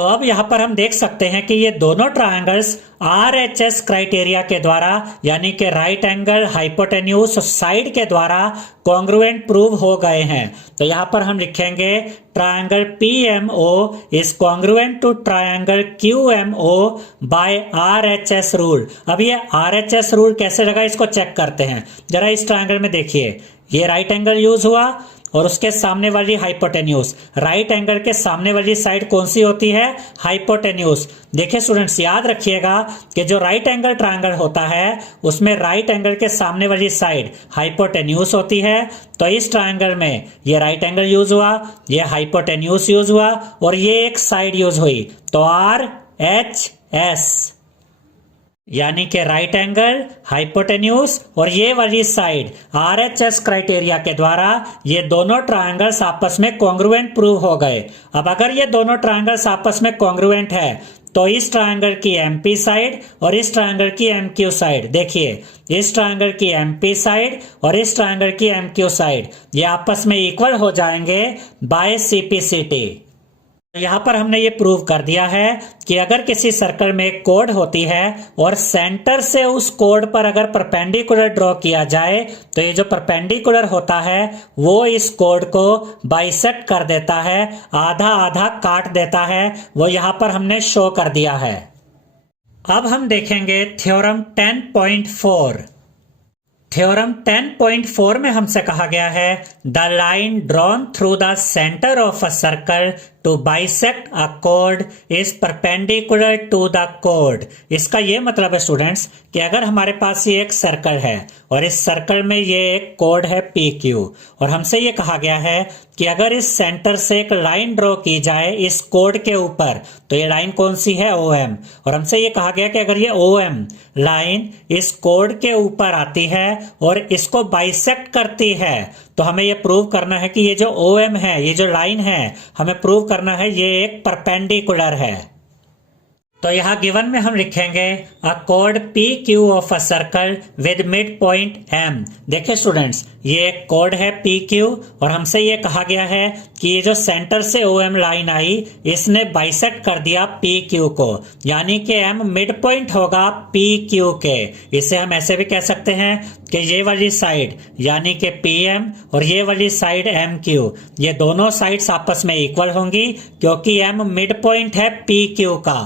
तो अब यहाँ पर हम देख सकते हैं कि ये दोनों ट्रायंगल्स RHS क्राइटेरिया के द्वारा यानी कि राइट एंगल, हाइपोटेन्यूज और साइड के द्वारा कॉन्ग्रुएंट प्रूव हो गए हैं। तो यहाँ पर हम लिखेंगे triangle PMO is congruent to triangle QMO by RHS rule. अब ये RHS रूल कैसे लगा इसको चेक करते हैं। जरा इस ट्रायंगल में देखिए, ये राइट एंगल यूज हुआ और उसके सामने वाली हाइपोटेन्यूज। राइट एंगल के सामने वाली साइड कौन सी होती है? हाइपोटेन्यूज। देखिए स्टूडेंट्स, याद रखिएगा कि जो राइट एंगल ट्रायंगल होता है उसमें राइट एंगल के सामने वाली साइड हाइपोटेन्यूज होती है। तो इस ट्रायंगल में ये राइट एंगल यूज हुआ, ये हाइपोटेन्यूज यूज हुआ और ये एक साइड यूज हुई। तो RHS यानी कि राइट एंगल, हाइपोटेन्यूज और ये वाली साइड RHS क्राइटेरिया के द्वारा ये दोनों ट्रायंगल्स आपस में कॉन्ग्रुएंट प्रूव हो गए। अब अगर ये दोनों ट्रायंगल्स आपस में कॉन्ग्रुएंट है तो इस ट्रायंगल की MP साइड और इस ट्रायंगल की MQ साइड, देखिए इस ट्रायंगल की MP साइड और इस ट्रायंगल की MQ साइड ये आपस में इक्वल हो जाएंगे बाय CPCT। यहाँ पर हमने ये प्रूव कर दिया है कि अगर किसी सर्कल में एक कोड होती है और सेंटर से उस कोड पर अगर परपेंडिकुलर ड्रॉ किया जाए तो ये जो परपेंडिकुलर होता है वो इस कोड को बाइसेक्ट कर देता है, आधा आधा काट देता है। वो यहाँ पर हमने शो कर दिया है। अब हम देखेंगे थ्योरम 10.4। थ्योरम 10.4 में हमसे कहा गया है the line drawn through the centre of a circle to bisect a code is perpendicular to the code. इसका ये मतलब है स्टूडेंट्स कि अगर हमारे पास ये एक सर्कल है और इस सर्कल में ये एक कोड है PQ और हमसे ये कहा गया है कि अगर इस सेंटर से एक लाइन ड्रॉ की जाए इस कोड के ऊपर तो ये लाइन कौन सी है? OM। और हमसे ये कहा गया कि अगर ये OM लाइन इस कोड के ऊपर आती है और इसको बाइसेक्ट करती है तो हमें ये प्रूव करना है कि ये जो OM है, ये जो लाइन है, हमें प्रूव करना है ये एक परपेंडिकुलर है। तो यहाँ गिवन में हम लिखेंगे अ कोड PQ of a circle with mid point M। देखिए स्टूडेंट्स, ये एक कोड है PQ और हमसे ये कहा गया है कि ये जो सेंटर से OM लाइन आई इसने बाइसेक्ट कर दिया PQ को, यानी कि M मिड पॉइंट होगा PQ के। इसे हम ऐसे भी कह सकते हैं कि ये वाली साइड यानी कि PM और ये वाली साइड MQ ये दोनों साइड्स आपस में इक्वल होंगी क्योंकि M मिड पॉइंट है PQ का।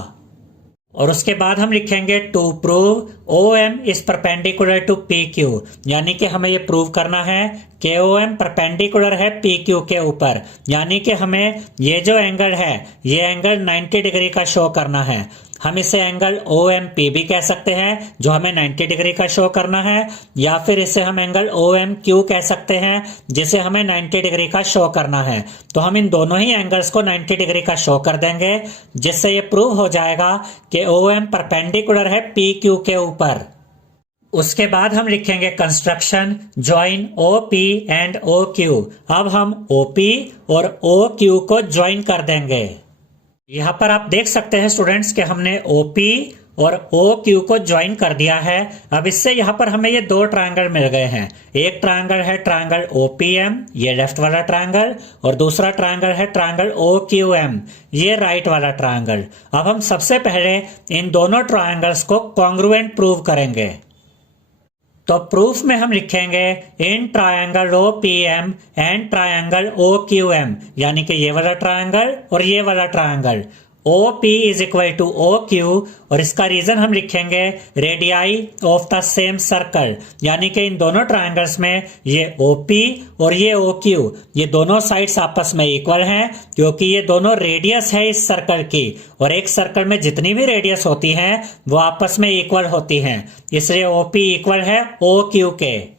और उसके बाद हम लिखेंगे to prove OM is perpendicular to PQ, यानी कि हमें ये प्रूव करना है कि OM परपेंडिकुलर है PQ के ऊपर, यानी कि हमें ये जो एंगल है ये एंगल 90 डिग्री का शो करना है। हम इसे एंगल OMP भी कह सकते हैं जो हमें 90 डिग्री का शो करना है, या फिर इसे हम एंगल OMQ कह सकते हैं जिसे हमें 90 डिग्री का शो करना है। तो हम इन दोनों ही एंगल्स को 90 डिग्री का शो कर देंगे जिससे ये प्रूव हो जाएगा कि OM परपेंडिकुलर है PQ के ऊपर। उसके बाद हम लिखेंगे construction join OP and OQ। अब हम OP और OQ को ज्वाइन कर देंगे। यहाँ पर आप देख सकते हैं स्टूडेंट्स कि हमने OP और OQ को ज्वाइन कर दिया है। अब इससे यहाँ पर हमें ये दो ट्रायंगल मिल गए हैं। एक ट्रायंगल है ट्रायंगल OPM, ये लेफ्ट वाला ट्रायंगल, और दूसरा ट्रायंगल है ट्रायंगल OQM, ये राइट वाला ट्रायंगल। अब हम सबसे पहले इन दोनों ट्रायंगल्स को कॉन्ग्रुएंट प्रूव करेंगे। तो प्रूफ में हम लिखेंगे in triangle OPM and triangle OQM, यानी कि ये वाला ट्रायंगल और ये वाला triangle OP is equal to OQ, और इसका रीजन हम लिखेंगे radii of the same circle, यानी कि इन दोनों ट्रायंगल्स में ये OP और ये OQ ये दोनों साइड्स आपस में इक्वल हैं क्योंकि ये दोनों रेडियस है इस सर्कल की, और एक सर्कल में जितनी भी रेडियस होती हैं वो आपस में इक्वल होती हैं, इसलिए OP इक्वल है OQ के।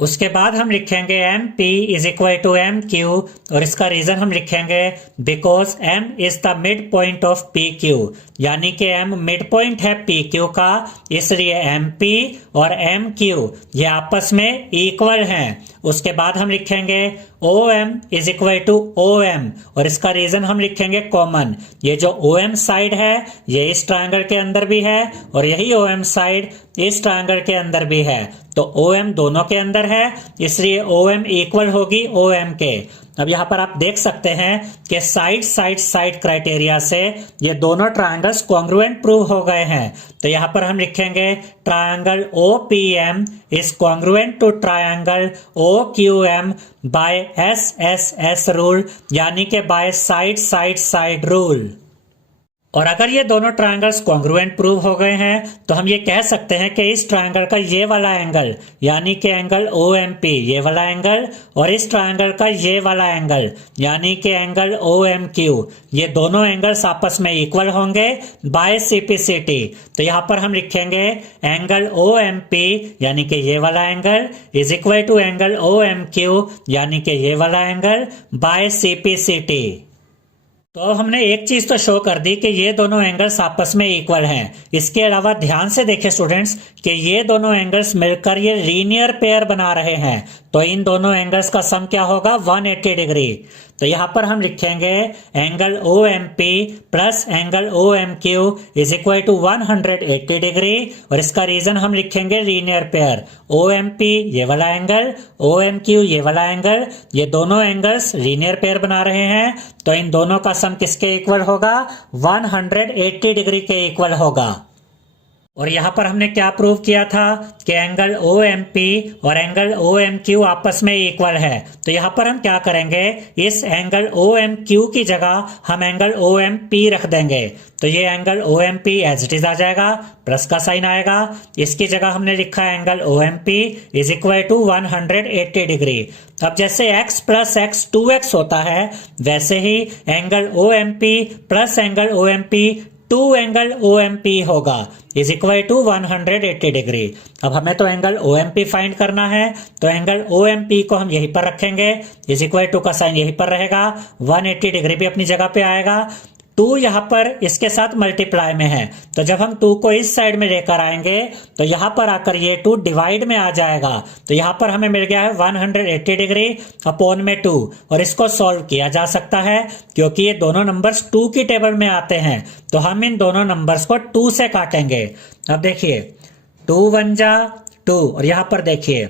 उसके बाद हम लिखेंगे MP is equal to MQ, और इसका रीजन हम लिखेंगे because M is the mid point of PQ, यानी कि M मिड पॉइंट है PQ का, इसलिए MP और MQ ये आपस में इक्वल हैं। उसके बाद हम लिखेंगे OM is equal to OM, और इसका रीजन हम लिखेंगे कॉमन। ये जो OM साइड है ये इस ट्रायंगल के अंदर भी है और यही OM साइड इस ट्रायंगल के अंदर भी है, तो OM दोनों के अंदर है इसलिए OM इक्वल होगी OM के। अब यहाँ पर आप देख सकते हैं कि साइड क्राइटेरिया से ये दोनों ट्रायंगल्स कॉन्ग्रुएंट प्रूव हो गए हैं। तो यहाँ पर हम लिखेंगे triangle OPM is congruent to triangle OQM by SSS rule, यानी कि बाय साइड रूल। और अगर ये दोनों ट्रायंगल्स कॉन्ग्रुएंट प्रूव हो गए हैं तो हम ये कह सकते हैं कि इस ट्रायंगल का ये वाला एंगल यानी कि एंगल OMP, ये वाला एंगल, और इस ट्रायंगल का ये वाला एंगल यानी कि एंगल OMQ, ये दोनों एंगल्स आपस में इक्वल होंगे बाय CPCT। तो यहाँ पर हम लिखेंगे एंगल OMP यानी कि ये वाला angle is equal to angle OMQ यानी कि ये वाला एंगल बाय CPCT। तो हमने एक चीज तो शो कर दी कि ये दोनों एंगल्स आपस में इक्वल हैं। इसके अलावा ध्यान से देखिए स्टूडेंट्स कि ये दोनों एंगल्स मिलकर ये लीनियर पेयर बना रहे हैं। तो इन दोनों एंगल्स का सम क्या होगा? 180 डिग्री। तो यहाँ पर हम लिखेंगे angle OMP plus angle OMQ is equal to 180 degree, और इसका रीजन हम लिखेंगे लीनियर पेयर। OMP ये वाला एंगल, OMQ ये वाला एंगल, ये दोनों एंगल्स लीनियर पेयर बना रहे हैं। तो इन दोनों का सम किसके इक्वल होगा? 180 डिग्री के इक्वल होगा। और यहां पर हमने क्या प्रूव किया था कि एंगल OMP और एंगल OMQ आपस में इक्वल है। तो यहां पर हम क्या करेंगे, इस एंगल OMQ की जगह हम एंगल OMP रख देंगे। तो ये angle OMP as it is आ जाएगा, प्लस का साइन आएगा। इसकी जगह हमने लिखा है angle OMP is equal to 180 degree. अब जैसे x प्लस x 2x होता है, वैसे ही angle OMP plus angle OMP 2 angle OMP होगा इज इक्वल टू 180 डिग्री। अब हमें तो एंगल OMP फाइंड करना है, तो एंगल OMP को हम यहीं पर रखेंगे, इज इक्वल टू का साइन यहीं पर रहेगा, 180 डिग्री भी अपनी जगह पे आएगा। 2 यहाँ पर इसके साथ मल्टीप्लाई में है, तो जब हम 2 को इस साइड में लेकर आएंगे तो यहाँ पर आकर ये 2 डिवाइड में आ जाएगा। तो यहाँ पर हमें मिल गया है 180 डिग्री अपॉन में 2, और इसको सॉल्व किया जा सकता है क्योंकि ये दोनों नंबर्स 2 की टेबल में आते हैं। तो हम इन दोनों नंबर्स को 2 से काटेंगे। अब देखिए 2 1 जा 2, और यहाँ पर देखिए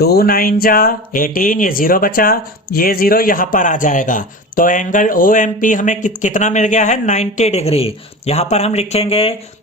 2 9 जा 18, ये 0 बचा, ये 0 यहाँ पर आ जाएगा। तो एंगल OMP हमें कितना मिल गया है? 90 डिग्री। यहाँ पर हम लिखेंगे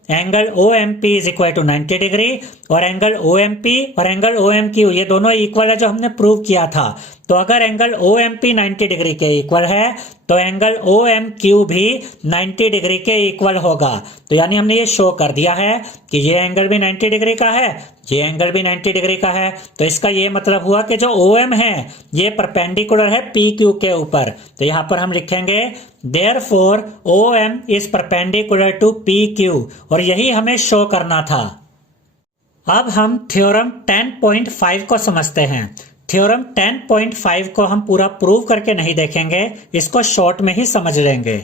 angle OMP is equal to 90 degree, और एंगल OMP और एंगल OMQ ये दोनों इक्वल है जो हमने प्रूव किया था। तो अगर एंगल OMP 90 डिग्री के इक्वल है तो एंगल OMQ भी 90 डिग्री के इक्वल होगा। तो यानी हमने ये शो कर दिया है कि ये एंगल भी 90 डिग्री का है, ये एंगल भी 90 डिग्री का है। तो इसका ये मतलब हुआ कि जो OM है ये परपेंडिकुलर है PQ के ऊपर। तो यहाँ पर हम लिखेंगे Therefore OM is perpendicular to PQ, और यही हमें शो करना था। अब हम थ्योरम 10.5 को समझते हैं। थ्योरम 10.5 को हम पूरा प्रूव करके नहीं देखेंगे, इसको शॉर्ट में ही समझ लेंगे।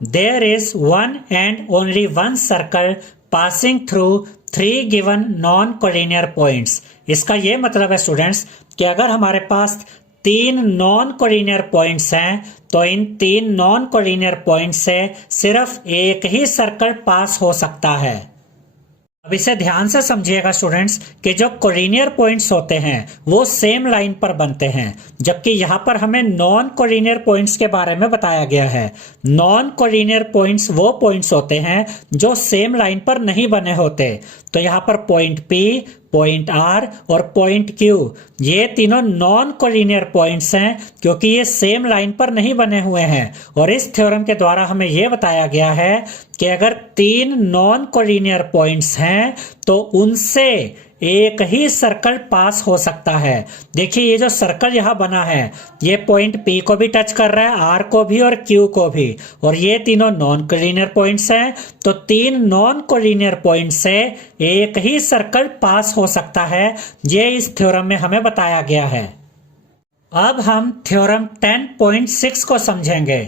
There is one and only one circle passing through 3 given non-collinear points। इसका ये मतलब है स्टूडेंट्स कि अगर हमारे पास 3 नॉन कोलिनियर पॉइंट्स हैं तो इन 3 नॉन कोलिनियर पॉइंट से सिर्फ एक ही सर्कल पास हो सकता है। अब इसे ध्यान से समझिएगा स्टूडेंट्स कि जो कोलिनियर पॉइंट्स होते हैं वो सेम लाइन पर बनते हैं, जबकि यहाँ पर हमें नॉन कोलिनियर पॉइंट्स के बारे में बताया गया है। नॉन कोलिनियर पॉइंट्स वो पॉइंट्स होते हैं जो सेम लाइन पर नहीं बने होते। तो यहाँ पर पॉइंट P, पॉइंट R और पॉइंट Q ये तीनों नॉन कोलिनियर पॉइंट्स हैं क्योंकि ये सेम लाइन पर नहीं बने हुए हैं। और इस थ्योरम के द्वारा हमें यह बताया गया है कि अगर 3 नॉन कोलिनियर पॉइंट्स हैं तो उनसे एक ही सर्कल पास हो सकता है। देखिए ये जो सर्कल यहाँ बना है ये पॉइंट P को भी टच कर रहा है, R को भी और Q को भी, और ये तीनों नॉन कोलिनियर पॉइंट्स हैं। तो 3 नॉन कोलिनियर पॉइंट से एक ही सर्कल पास हो सकता है, ये इस थ्योरम में हमें बताया गया है। अब हम थ्योरम 10.6 को समझेंगे।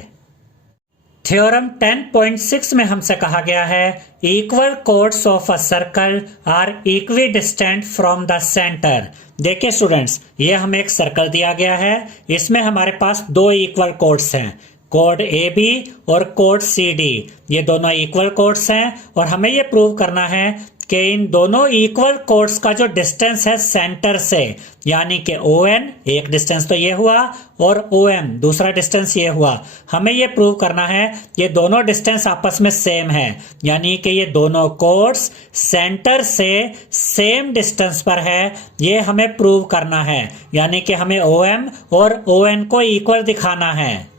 थ्योरम 10.6 में हमसे कहा गया है equal chords of a circle are equidistant from the centre. देखिए स्टूडेंट्स ये हमें एक सर्कल दिया गया है, इसमें हमारे पास 2 इक्वल कोर्ड्स हैं, कोड AB और कोड CD। ये दोनों इक्वल कोर्ड्स हैं और हमें ये प्रूव करना है कि इन दोनों इक्वल कोड्स का जो डिस्टेंस है सेंटर से, यानी कि ON एक डिस्टेंस तो ये हुआ और OM दूसरा डिस्टेंस ये हुआ, हमें ये प्रूव करना है ये दोनों डिस्टेंस आपस में सेम है, यानी कि ये दोनों कोड्स सेंटर से सेम डिस्टेंस पर है, ये हमें प्रूव करना है। यानी कि हमें OM और ON को इक्वल दिखाना है।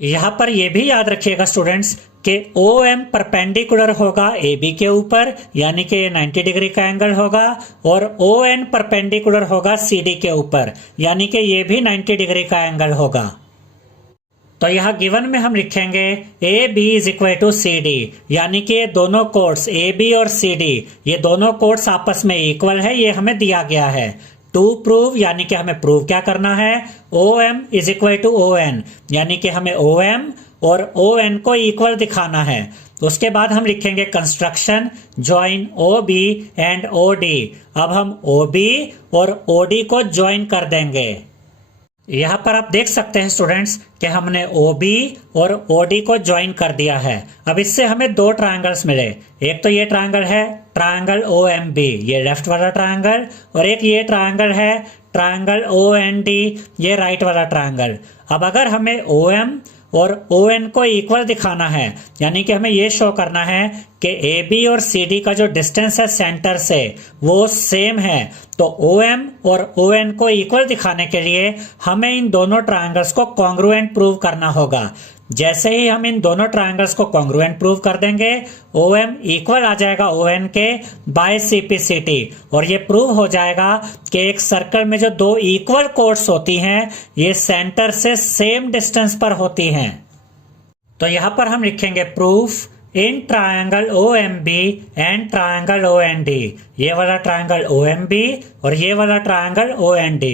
यहां पर यह भी याद रखिएगा स्टूडेंट्स कि OM परपेंडिकुलर होगा AB के ऊपर, यानी कि 90 डिग्री का एंगल होगा, और ON परपेंडिकुलर होगा CD के ऊपर, यानी कि ये भी 90 डिग्री का एंगल होगा। तो यहाँ गिवन में हम लिखेंगे AB is equal to CD, यानी कि ये दोनों कोड्स AB और CD ये दोनों कोड्स आपस में इक्वल है, ये हमें दिया गया है। टू प्रूव, यानी कि हमें प्रूव क्या करना है, OM is equal to ON, यानी कि हमें OM और ON को इक्वल दिखाना है। उसके बाद हम लिखेंगे construction join OB and OD। अब हम OB और OD को ज्वाइन कर देंगे। यहाँ पर आप देख सकते हैं स्टूडेंट्स कि हमने OB और OD को ज्वाइन कर दिया है। अब इससे हमें दो ट्रायंगल्स मिले, एक तो ये ट्रायंगल है ट्रायंगल OMB, ये लेफ्ट वाला ट्रायंगल, और एक ये ट्रायंगल है ट्रायंगल OND, ये राइट वाला ट्रायंगल। अब अगर हमें OM और ON को इक्वल दिखाना है, यानी कि हमें ये शो करना है कि AB और CD का जो डिस्टेंस है सेंटर से वो सेम है, तो OM और ON को इक्वल दिखाने के लिए हमें इन दोनों ट्रायंगल्स को कॉन्ग्रुएंट प्रूव करना होगा। जैसे ही हम इन दोनों ट्रायंगल्स को कॉन्ग्रुएंट प्रूव कर देंगे, OM इक्वल आ जाएगा ON के बाय CP/CD, और ये प्रूव हो जाएगा कि एक सर्कल में जो दो इक्वल कोड्स होती हैं ये सेंटर से सेम डिस्टेंस पर होती हैं। तो यहां पर हम लिखेंगे proof in triangle OMB and triangle OND, ये वाला ट्रायंगल OMB और ये वाला ट्रायंगल OND।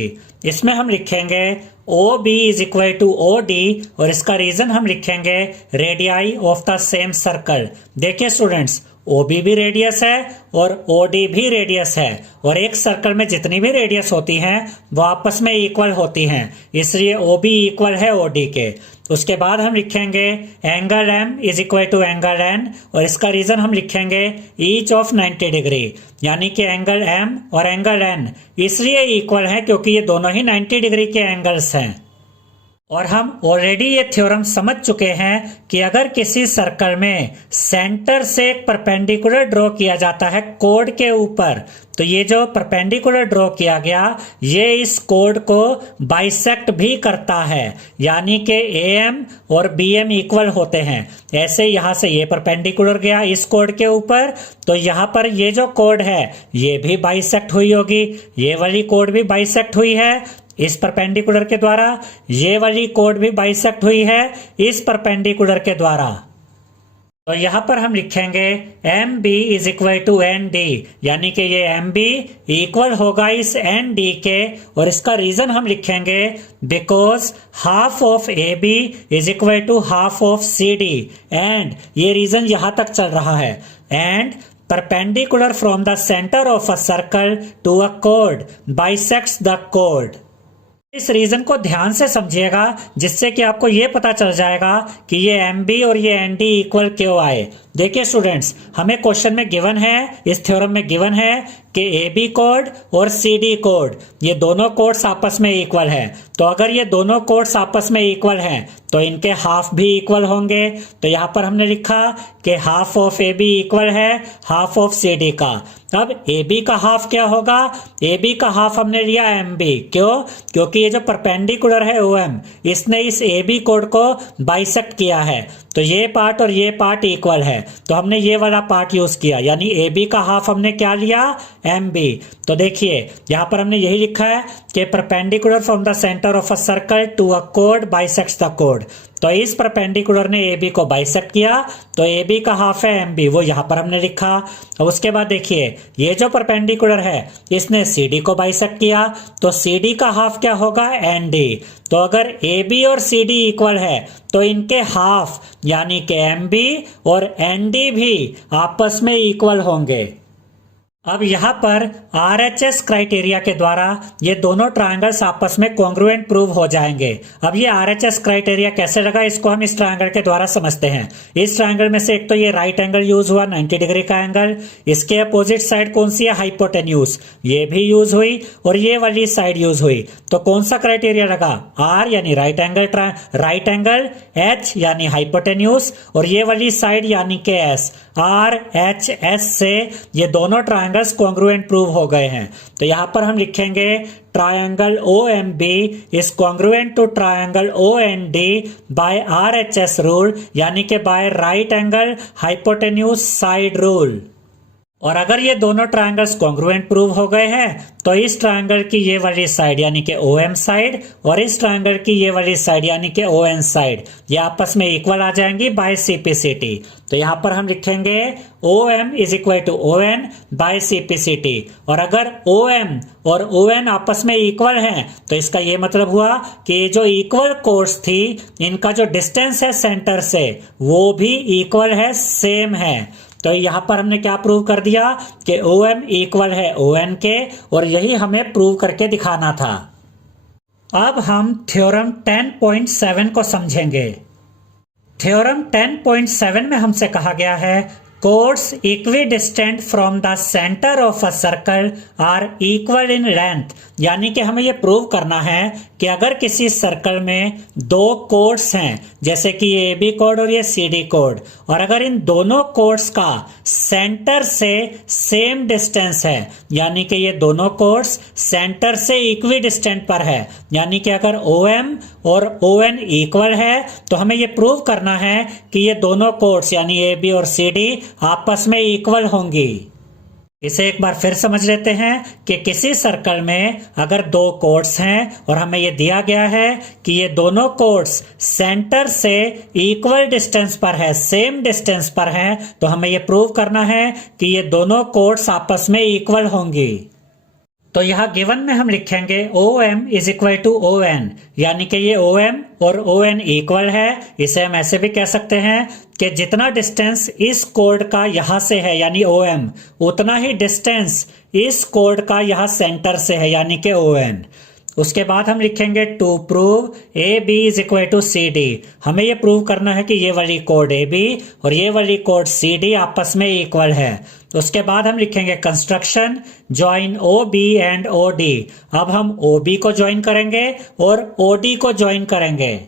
इसमें हम लिखेंगे OB is equal to OD, और इसका रीजन हम लिखेंगे radii of the same circle. देखिए स्टूडेंट्स, OB भी रेडियस है और OD भी रेडियस है, और एक सर्कल में जितनी भी रेडियस होती हैं वो आपस में इक्वल होती हैं, इसलिए OB इक्वल है OD के। उसके बाद हम लिखेंगे angle M is equal to angle N, और इसका रीजन हम लिखेंगे ईच ऑफ 90 डिग्री, यानी कि एंगल M और एंगल N इसलिए इक्वल है क्योंकि ये दोनों ही 90 डिग्री के एंगल्स हैं। और हम ऑलरेडी ये थ्योरम समझ चुके हैं कि अगर किसी सर्कल में सेंटर से एक परपेंडिकुलर ड्रॉ किया जाता है कोड के ऊपर, तो ये जो परपेंडिकुलर ड्रॉ किया गया ये इस कोड को बाइसेक्ट भी करता है, यानी कि AM और BM इक्वल होते हैं। ऐसे यहां से ये परपेंडिकुलर गया इस कोड के ऊपर, तो यहां पर ये जो कोड है ये भी बाइसेक्ट हुई होगी, ये वाली कोड भी बाइसेक्ट हुई है इस परपेंडिकुलर के द्वारा, ये वाली कोड भी बाइसेक्ट हुई है इस परपेंडिकुलर के द्वारा। तो यहां पर हम लिखेंगे MB is equal to ND, यानी कि ये MB इक्वल होगा इस ND के, और इसका रीजन हम लिखेंगे because half of AB is equal to half of CD, and ये रीजन यहां तक चल रहा है, and perpendicular from the center of a circle to a chord bisects the chord। इस रीजन को ध्यान से समझिएगा जिससे कि आपको ये पता चल जाएगा कि ये MB और ये ND इक्वल क्यों आए। देखिए स्टूडेंट्स, हमें क्वेश्चन में गिवन है, इस थ्योरम में गिवन है कि AB कोड और CD कोड ये दोनों कोड्स आपस में इक्वल है। तो अगर ये दोनों कोड्स आपस में इक्वल हैं तो इनके हाफ भी इक्वल होंगे। तो यहाँ पर हमने लिखा कि हाफ ऑफ AB इक्वल है हाफ ऑफ CD का। अब AB का हाफ क्या होगा, AB का हाफ हमने लिया MB, क्यों? क्योंकि ये जो परपेंडिकुलर है OM इसने इस AB कोड को बाइसेक्ट किया है, तो ये पार्ट और ये पार्ट इक्वल है, तो हमने ये वाला पार्ट यूज किया, यानी AB का हाफ हमने क्या लिया, MB। तो देखिए यहाँ पर हमने यही लिखा है कि perpendicular from the centre of a circle to a code bisects the code. तो इस परपेंडिकुलर ने AB को बाइसेक्ट किया, तो AB का हाफ है MB, वो यहाँ पर हमने लिखा। अब उसके बाद देखिए ये जो परपेंडिकुलर है इसने CD को बाइसेक्ट किया, तो CD का हाफ क्या होगा, ND। तो अगर AB और CD इक्वल है तो इनके हाफ यानी कि MB और ND भी आपस में इक्वल होंगे। अब यहाँ पर RHS क्राइटेरिया के द्वारा ये दोनों ट्रायंगल्स आपस में कॉन्ग्रुएंट प्रूव हो जाएंगे। अब ये RHS क्राइटेरिया कैसे लगा, इसको हम इस ट्रायंगल के द्वारा समझते हैं। इस ट्रायंगल में से एक तो ये राइट एंगल यूज हुआ 90 डिग्री का एंगल, इसके अपोजिट साइड कौन सी है, हाइपोटेन्यूज, ये भी यूज हुई और ये वाली साइड यूज हुई। तो कौन सा क्राइटेरिया लगा, R यानी राइट एंगल, H यानी हाइपोटेन्यूज और ये वाली साइड यानी के S, RHS से ये दोनों ट्रायंगल्स कॉन्ग्रुएंट प्रूव हो गए हैं। तो यहां पर हम लिखेंगे triangle OMB is congruent to triangle OND by RHS rule, यानी कि by right angle hypotenuse side rule. और अगर ये दोनों ट्रायंगल्स कॉन्ग्रुएंट प्रूव हो गए हैं तो इस ट्रायंगल की ये वाली साइड यानी कि OM साइड और इस ट्रायंगल की ये वाली साइड यानी कि ON साइड ये आपस में इक्वल आ जाएंगी बाय CPCT। तो यहां पर हम लिखेंगे OM is equal to ON by CPCT। और अगर OM और ON आपस में इक्वल हैं तो इसका ये मतलब हुआ कि ये जो इक्वल कोर्स थी इनका जो डिस्टेंस है सेंटर से वो भी इक्वल है, सेम है। तो यहां पर हमने क्या प्रूव कर दिया कि OM इक्वल है ON के, और यही हमें प्रूव करके दिखाना था। अब हम थ्योरम 10.7 को समझेंगे। थ्योरम 10.7 में हमसे कहा गया है chords equidistant from the center of a circle are equal in length, यानी कि हमें यह प्रूव करना है कि अगर किसी सर्कल में दो कोड्स हैं जैसे कि ये AB कोड और ये CD कोड, और अगर इन दोनों कोड्स का सेंटर से सेम डिस्टेंस है यानी कि ये दोनों कोड्स सेंटर से इक्वी डिस्टेंट पर है, यानी कि अगर OM और ON इक्वल है तो हमें ये प्रूव करना है कि ये दोनों कोड्स यानी AB और CD आपस में इक्वल होंगी। इसे एक बार फिर समझ लेते हैं कि किसी सर्कल में अगर दो कोड्स हैं और हमें यह दिया गया है कि ये दोनों कोड्स सेंटर से इक्वल डिस्टेंस पर है, सेम डिस्टेंस पर है, तो हमें यह प्रूव करना है कि ये दोनों कोड्स आपस में इक्वल होंगी। तो यहां गिवन में हम लिखेंगे OM is equal to ON, यानी कि ये OM और ON इक्वल है। इसे हम ऐसे भी कह सकते हैं कि जितना डिस्टेंस इस कोड का यहां से है यानी OM, उतना ही डिस्टेंस इस कोड का यहां सेंटर से है यानी कि ON। उसके बाद हम लिखेंगे to prove AB is equal to CD। हमें यह प्रूव करना है कि ये वाली कोड AB और ये वाली कोड CD आपस में इक्वल है। उसके बाद हम लिखेंगे construction join OB and OD। अब हम OB को ज्वाइन करेंगे और OD को ज्वाइन करेंगे।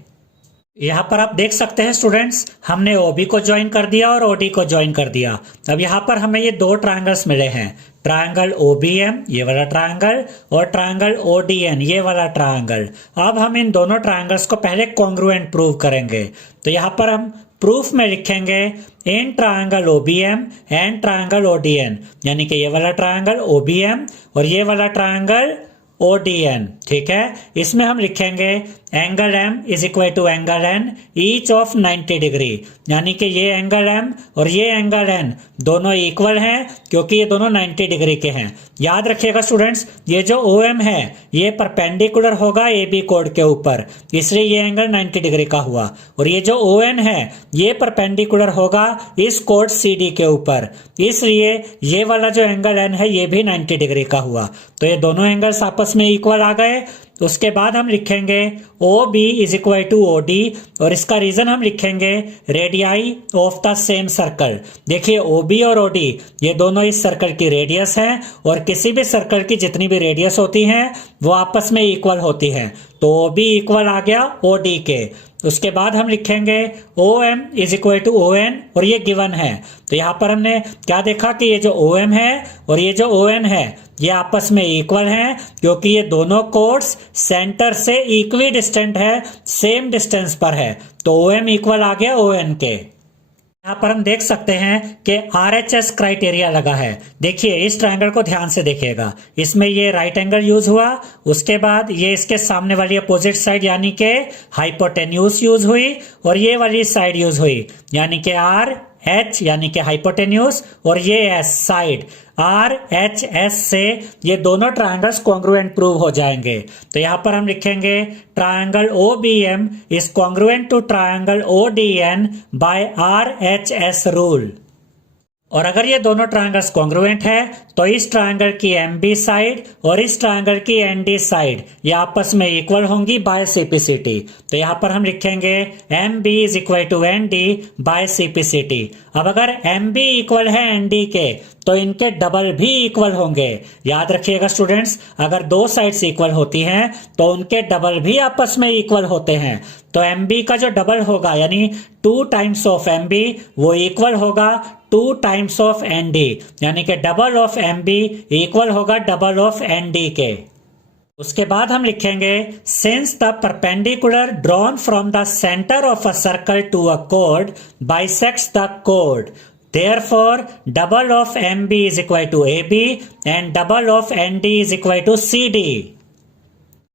यहाँ पर आप देख सकते हैं स्टूडेंट्स, हमने OB को ज्वाइन कर दिया और OD को ज्वाइन कर दिया। अब यहाँ पर हमें ये दो ट्रायंगल्स मिले हैं, ट्रायंगल OBM ये वाला ट्रायंगल और ट्रायंगल ODN ये वाला ट्रायंगल। अब हम इन दोनों ट्रायंगल्स को पहले कॉन्ग्रुएंट प्रूव करेंगे। तो यहाँ पर हम प्रूफ में लिखेंगे in triangle OBM and triangle ODN, यानी कि ये वाला ट्रायंगल OBM और ये वाला ट्रायंगल ODN। ठीक है, इसमें हम लिखेंगे angle M is equal to angle N each of 90 degree, यानी कि ये एंगल M और ये एंगल N दोनों इक्वल हैं क्योंकि ये दोनों 90 डिग्री के हैं। याद रखिएगा स्टूडेंट्स, ये जो OM है ये परपेंडिकुलर होगा AB कोड के ऊपर, इसलिए ये एंगल 90 डिग्री का हुआ, और ये जो ON है ये परपेंडिकुलर होगा इस कोड CD के ऊपर, इसलिए ये वाला जो एंगल N है ये भी 90 डिग्री का हुआ। तो ये दोनों एंगल्स आपस में इक्वल आ गए। उसके बाद हम लिखेंगे OB is equal to OD, और इसका रीजन हम लिखेंगे radii of the same circle. देखिए OB और OD ये दोनों इस सर्कल की रेडियस हैं, और किसी भी सर्कल की जितनी भी रेडियस होती हैं वो आपस में इक्वल होती हैं। तो OB इक्वल आ गया OD के। उसके बाद हम लिखेंगे OM is equal to ON, और ये गिवन है। तो यहाँ पर हमने क्या देखा कि ये जो OM है और ये जो ON है ये आपस में इक्वल हैं क्योंकि ये दोनों कोड्स सेंटर से इक्वी डिस्टेंट है, सेम डिस्टेंस पर है। तो OM इक्वल आ गया ON के। यहाँ पर हम देख सकते हैं कि RHS क्राइटेरिया लगा है। देखिए इस ट्रायंगल को ध्यान से देखिएगा, इसमें ये राइट एंगल यूज हुआ, उसके बाद ये इसके सामने वाली अपोजिट साइड यानी कि हाइपोटेन्यूज यूज हुई, और ये वाली साइड यूज हुई यानी कि RH यानी कि हाइपोटेन्यूज, और ये S साइड RHS से ये दोनों ट्रायंगल्स कॉन्ग्रुएंट प्रूव हो जाएंगे। तो यहाँ पर हम लिखेंगे triangle OBM is congruent to triangle ODN by RHS rule. और अगर ये दोनों ट्रायंगल्स कॉन्ग्रुएंट है तो इस ट्रायंगल की एम बी साइड और इस ट्रायंगल की एन डी साइड ये आपस में इक्वल होंगी बाय सीपीसीटी। तो यहां पर हम लिखेंगे M B is equal to N D by C P C T. अब अगर एम बी इक्वल है एन डी के तो इनके डबल भी इक्वल होंगे। याद रखिएगा स्टूडेंट्स, अगर दो साइड्स इक्वल होती हैं तो उनके डबल भी आपस में इक्वल होते हैं। तो एम बी का जो डबल होगा यानी 2 टाइम्स ऑफ एम बी वो इक्वल होगा 2 टाइम्स ऑफ एन डी, यानी कि double of M B equal होगा डबल ऑफ एन डी के। उसके बाद हम लिखेंगे since the perpendicular drawn from the centre of a circle to a code bisects the code, therefore double of MB is equal to AB and double of ND is equal to CD।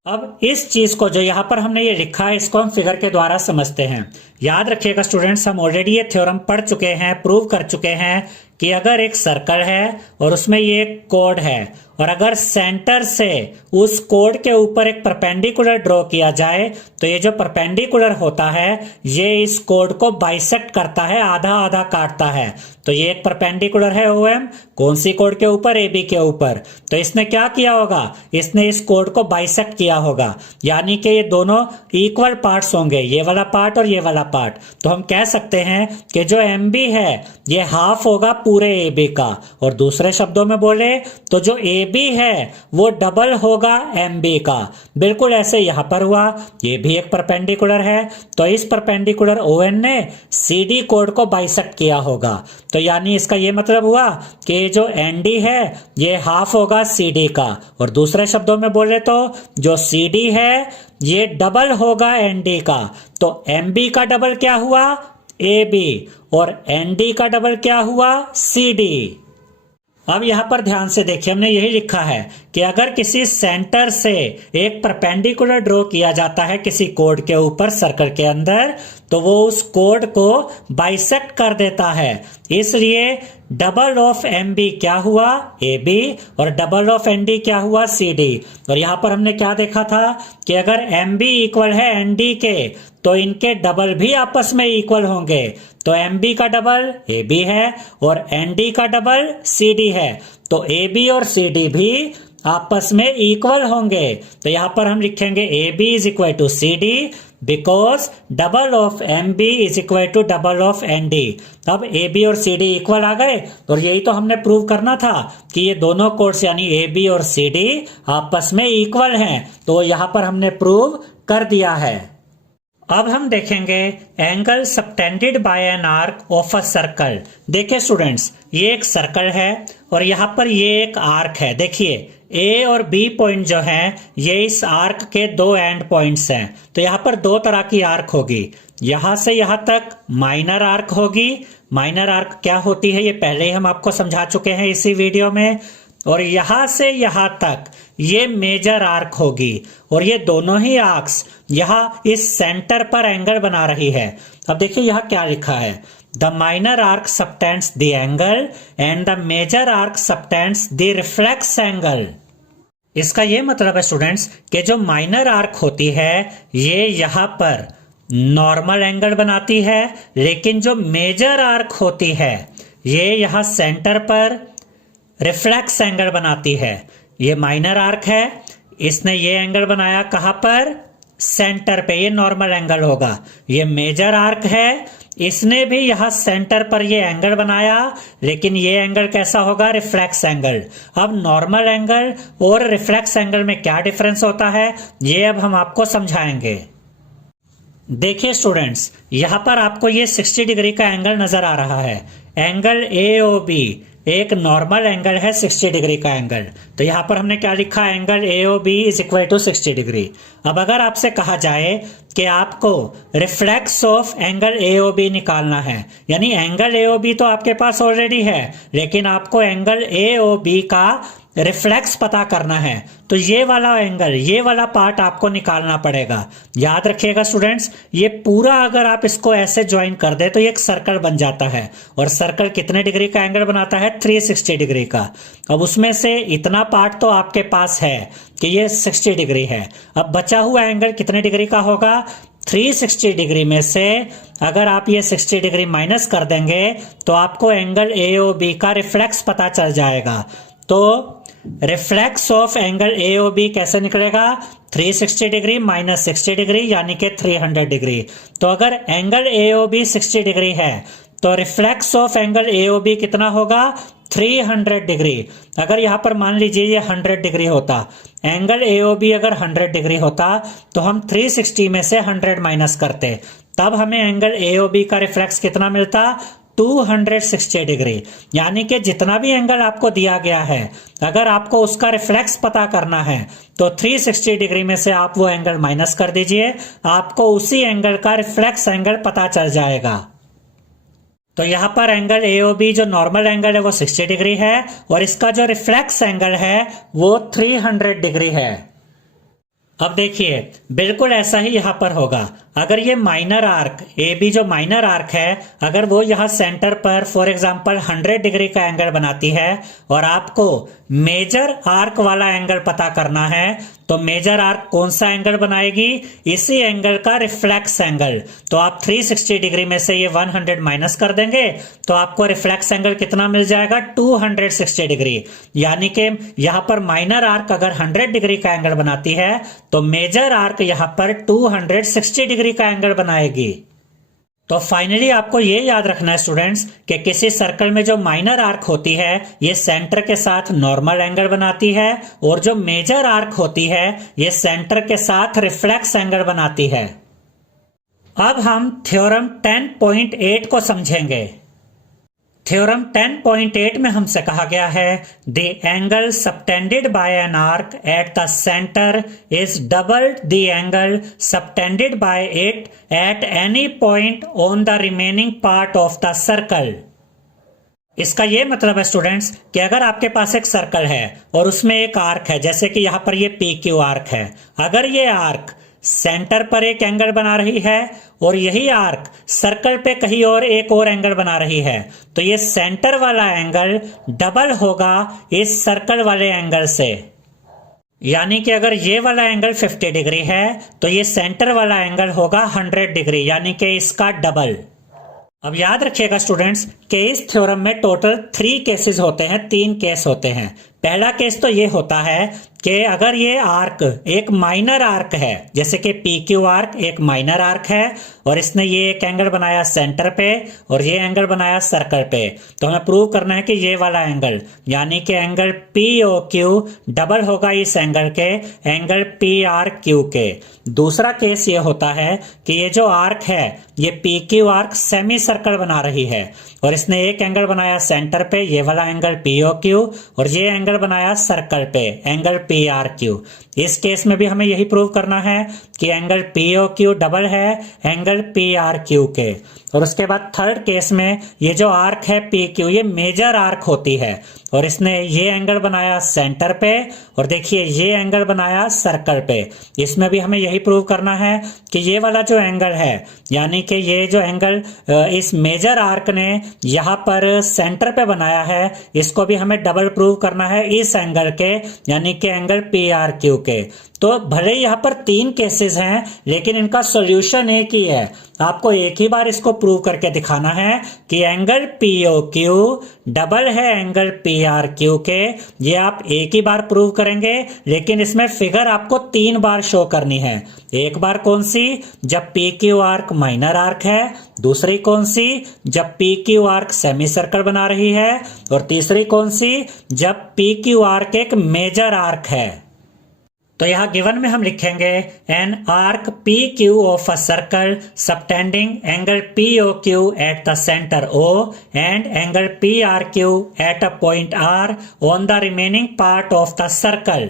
अब इस चीज को जो यहां पर हमने ये लिखा है इसको हम फिगर के द्वारा समझते हैं। याद रखिएगा स्टूडेंट्स, हम ऑलरेडी ये थ्योरम पढ़ चुके हैं, प्रूव कर चुके हैं कि अगर एक सर्कल है और उसमें ये कोड है और अगर सेंटर से उस कोड के ऊपर एक परपेंडिकुलर ड्रॉ किया जाए तो ये जो परपेंडिकुलर होता है ये इस कोड को बाइसेक्ट करता है, आधा आधा काटता है। तो ये एक परपेंडिकुलर है OM, कौन सी कोड के ऊपर? AB के ऊपर। तो इसने क्या किया होगा? इसने इस कोड को बाइसेक्ट किया होगा, यानी कि ये दोनों इक्वल पार्ट्स होंगे, ये वाला पार्ट और ये वाला पार्ट। तो हम कह सकते हैं कि जो MB है ये हाफ होगा पूरे AB का, और दूसरे शब्दों में बोले तो जो AB है वो डबल होगा MB का। बिल्कुल ऐसे यहां पर हुआ, ये भी एक परपेंडिकुलर है तो इस परपेंडिकुलर ON ने CD कोड को बाइसेक्ट किया होगा। तो यानी इसका ये मतलब हुआ कि जो ND है ये हाफ होगा CD का, और दूसरे शब्दों में बोले तो जो CD है ये डबल होगा ND का। तो MB का डबल क्या हुआ? AB, और ND का डबल क्या हुआ? CD। अब यहां पर ध्यान से देखिए, हमने यही लिखा है कि अगर किसी सेंटर से एक परपेंडिकुलर ड्रॉ किया जाता है किसी कोड के ऊपर सर्कल के अंदर तो वो उस कोड को बाइसेक्ट कर देता है। इसलिए डबल ऑफ MB क्या हुआ? AB, और डबल ऑफ ND क्या हुआ? CD। और यहां पर हमने क्या देखा था कि अगर MB इक्वल है ND के तो इनके डबल भी आपस में इक्वल होंगे। तो MB का डबल AB है और ND का डबल CD है, तो AB और CD भी आपस में इक्वल होंगे। तो यहां पर हम लिखेंगे AB is equal to CD because double of MB is equal to double of ND। अब AB और CD इक्वल आ गए, और यही तो हमने प्रूव करना था कि ये दोनों कोड्स यानी AB और CD आपस में इक्वल हैं। तो यहां पर हमने प्रूव कर दिया है। अब हम देखेंगे angle subtended by an arc of a circle. देखिए स्टूडेंट्स, ये एक सर्कल है और यहाँ पर ये एक आर्क है। देखिए A और B पॉइंट जो हैं ये इस आर्क के दो एंड पॉइंट्स हैं। तो यहाँ पर दो तरह की आर्क होगी, यहाँ से यहाँ तक माइनर आर्क होगी। माइनर आर्क क्या होती है ये पहले ही हम आपको समझा चुके हैं इसी वीडियो में। और यहां से यहां तक ये मेजर आर्क होगी, और ये दोनों ही आर्क्स यहां इस सेंटर पर एंगल बना रही है। अब देखिए यहां क्या लिखा है, the minor arc subtends the angle and the major arc subtends the reflex angle. इसका ये मतलब है स्टूडेंट्स कि जो माइनर आर्क होती है ये यहां पर नॉर्मल एंगल बनाती है, लेकिन जो मेजर आर्क होती है ये यहां सेंटर पर रिफ्लेक्स एंगल बनाती है। ये माइनर आर्क है, इसने ये एंगल बनाया कहां पर? सेंटर पे, ये नॉर्मल एंगल होगा। ये मेजर आर्क है, इसने भी यहां सेंटर पर ये एंगल बनाया, लेकिन ये एंगल कैसा होगा? Reflex angle. अब नॉर्मल एंगल और रिफ्लेक्स एंगल में क्या डिफरेंस होता है ये अब हम आपको समझाएंगे। देखिए स्टूडेंट्स, यहां पर आपको ये 60 डिग्री का एंगल नजर आ रहा है। एंगल AOB एक नॉर्मल एंगल है 60 डिग्री का एंगल। तो यहां पर हमने क्या लिखा? Angle AOB is equal to 60 degree. अब अगर आपसे कहा जाए कि आपको रिफ्लेक्स ऑफ एंगल AOB निकालना है, यानी एंगल AOB तो आपके पास ऑलरेडी है, लेकिन आपको एंगल AOB का रिफ्लेक्स पता करना है, तो ये वाला एंगल, ये वाला पार्ट आपको निकालना पड़ेगा। याद रखिएगा स्टूडेंट्स, ये पूरा अगर आप इसको ऐसे ज्वाइन कर दे तो ये एक सर्कल बन जाता है, और सर्कल कितने डिग्री का एंगल बनाता है? 360 डिग्री का। अब उसमें से इतना पार्ट तो आपके पास है कि ये 60 डिग्री है। अब बचा हुआ एंगल कितने डिग्री का होगा? 360 डिग्री में से अगर आप ये 60 डिग्री माइनस कर देंगे तो आपको एंगल AOB का रिफ्लेक्स पता चल जाएगा। तो रिफ्लेक्स ऑफ एंगल AOB कैसे निकलेगा? 360 डिग्री माइनस 60 डिग्री यानी कि 300 डिग्री। तो अगर एंगल AOB 60 डिग्री है तो रिफ्लेक्स ऑफ एंगल AOB कितना होगा? 300 डिग्री। अगर यहां पर मान लीजिए ये 100 डिग्री होता, एंगल AOB अगर 100 डिग्री होता तो हम 360 में से 100 माइनस करते, तब हमें एंगल AOB का रिफ्लेक्स कितना मिलता? 260 डिग्री। यानी कि जितना भी एंगल आपको दिया गया है, अगर आपको उसका रिफ्लेक्स पता करना है तो 360 डिग्री में से आप वो एंगल माइनस कर दीजिए, आपको उसी एंगल का रिफ्लेक्स एंगल पता चल जाएगा। तो यहां पर एंगल AOB जो नॉर्मल एंगल है वो 60 डिग्री है और इसका जो रिफ्लेक्स एंगल है वो 300 डिग्री है। अब देखिए बिल्कुल ऐसा ही यहां पर होगा। अगर ये माइनर आर्क AB जो माइनर आर्क है, अगर वो यहां सेंटर पर फॉर एग्जांपल 100 डिग्री का एंगल बनाती है और आपको मेजर आर्क वाला एंगल पता करना है, तो मेजर आर्क कौन सा एंगल बनाएगी? इसी एंगल का रिफ्लेक्स एंगल। तो आप 360 डिग्री में से ये 100 माइनस कर देंगे तो आपको रिफ्लेक्स एंगल कितना मिल जाएगा? 260 डिग्री। यानी कि यहां पर माइनर आर्क अगर 100 डिग्री का एंगल बनाती है तो मेजर आर्क यहां पर 260 डिग्री का एंगल बनाएगी। तो फाइनली आपको ये याद रखना है स्टूडेंट्स कि किसी सर्कल में जो माइनर आर्क होती है ये सेंटर के साथ नॉर्मल एंगल बनाती है और जो मेजर आर्क होती है ये सेंटर के साथ रिफ्लेक्स एंगल बनाती है। अब हम थ्योरम 10.8 को समझेंगे। थ्योरम 10.8 में हमसे कहा गया है the angle subtended by an arc at the centre is double the angle subtended bye it at any point on the remaining part of the circle. इसका यह मतलब है स्टूडेंट्स कि अगर आपके पास एक सर्कल है और उसमें एक आर्क है, जैसे कि यहां पर ये PQ आर्क है, अगर ये आर्क सेंटर पर एक एंगल बना रही है और यही आर्क सर्कल पे कहीं और एक और एंगल बना रही है, तो ये सेंटर वाला एंगल डबल होगा इस सर्कल वाले एंगल से। यानी कि अगर ये वाला एंगल 50 डिग्री है तो ये सेंटर वाला एंगल होगा 100 डिग्री, यानी कि इसका डबल। अब याद रखिएगा स्टूडेंट्स कि इस थ्योरम में टोटल 3 केसेस होते हैं, 3 केस होते हैं। पहला केस तो ये होता है कि अगर ये आर्क एक माइनर आर्क है, जैसे कि PQ आर्क एक माइनर आर्क है और इसने ये एक एंगल बनाया सेंटर पे और ये एंगल बनाया सर्कल पे, तो हमें प्रूव करना है कि ये वाला एंगल यानी कि एंगल POQ डबल होगा इस एंगल के एंगल PRQ के। दूसरा केस ये होता है कि ये जो आर्क है ये PQ आर्क सेमी सर्कल बना रही है और इसने एक एंगल बनाया सेंटर पे, ये वाला एंगल POQ, और ये एंगल बनाया सर्कल पे एंगल PRQ। इस केस में भी हमें यही प्रूव करना है कि एंगल POQ डबल है एंगल PRQ के। और उसके बाद थर्ड केस में ये जो आर्क है PQ ये मेजर आर्क होती है और इसने ये एंगल बनाया सेंटर पे और देखिए ये एंगल बनाया सर्कल पे। इसमें भी हमें यही प्रूव करना है कि ये वाला जो एंगल है यानी कि ये जो एंगल इस मेजर आर्क ने यहाँ पर सेंटर पे बनाया है, इसको भी हमें डबल प्रूव करना है इस एंगल के यानी कि एंगल PRQ के। तो भले यहाँ पर 3 केसेस हैं लेकिन इनका सॉल्यूशन एक ही है। आपको एक ही बार इसको प्रूव करके दिखाना है कि एंगल POQ डबल है एंगल PRQ के। ये आप एक ही बार प्रूव करेंगे लेकिन इसमें फिगर आपको 3 बार शो करनी है। एक बार कौन सी? जब PQ आर्क माइनर आर्क है, दूसरी कौन सी? जब PQ आर्क सेमी सर्कल बना रही है, और तीसरी कौन सी? जब PQ आर्क एक मेजर आर्क है। तो यहां गिवन में हम लिखेंगे an arc PQ of a circle subtending angle POQ eight the centre O and angle PRQ at a point R on the remaining part of the circle.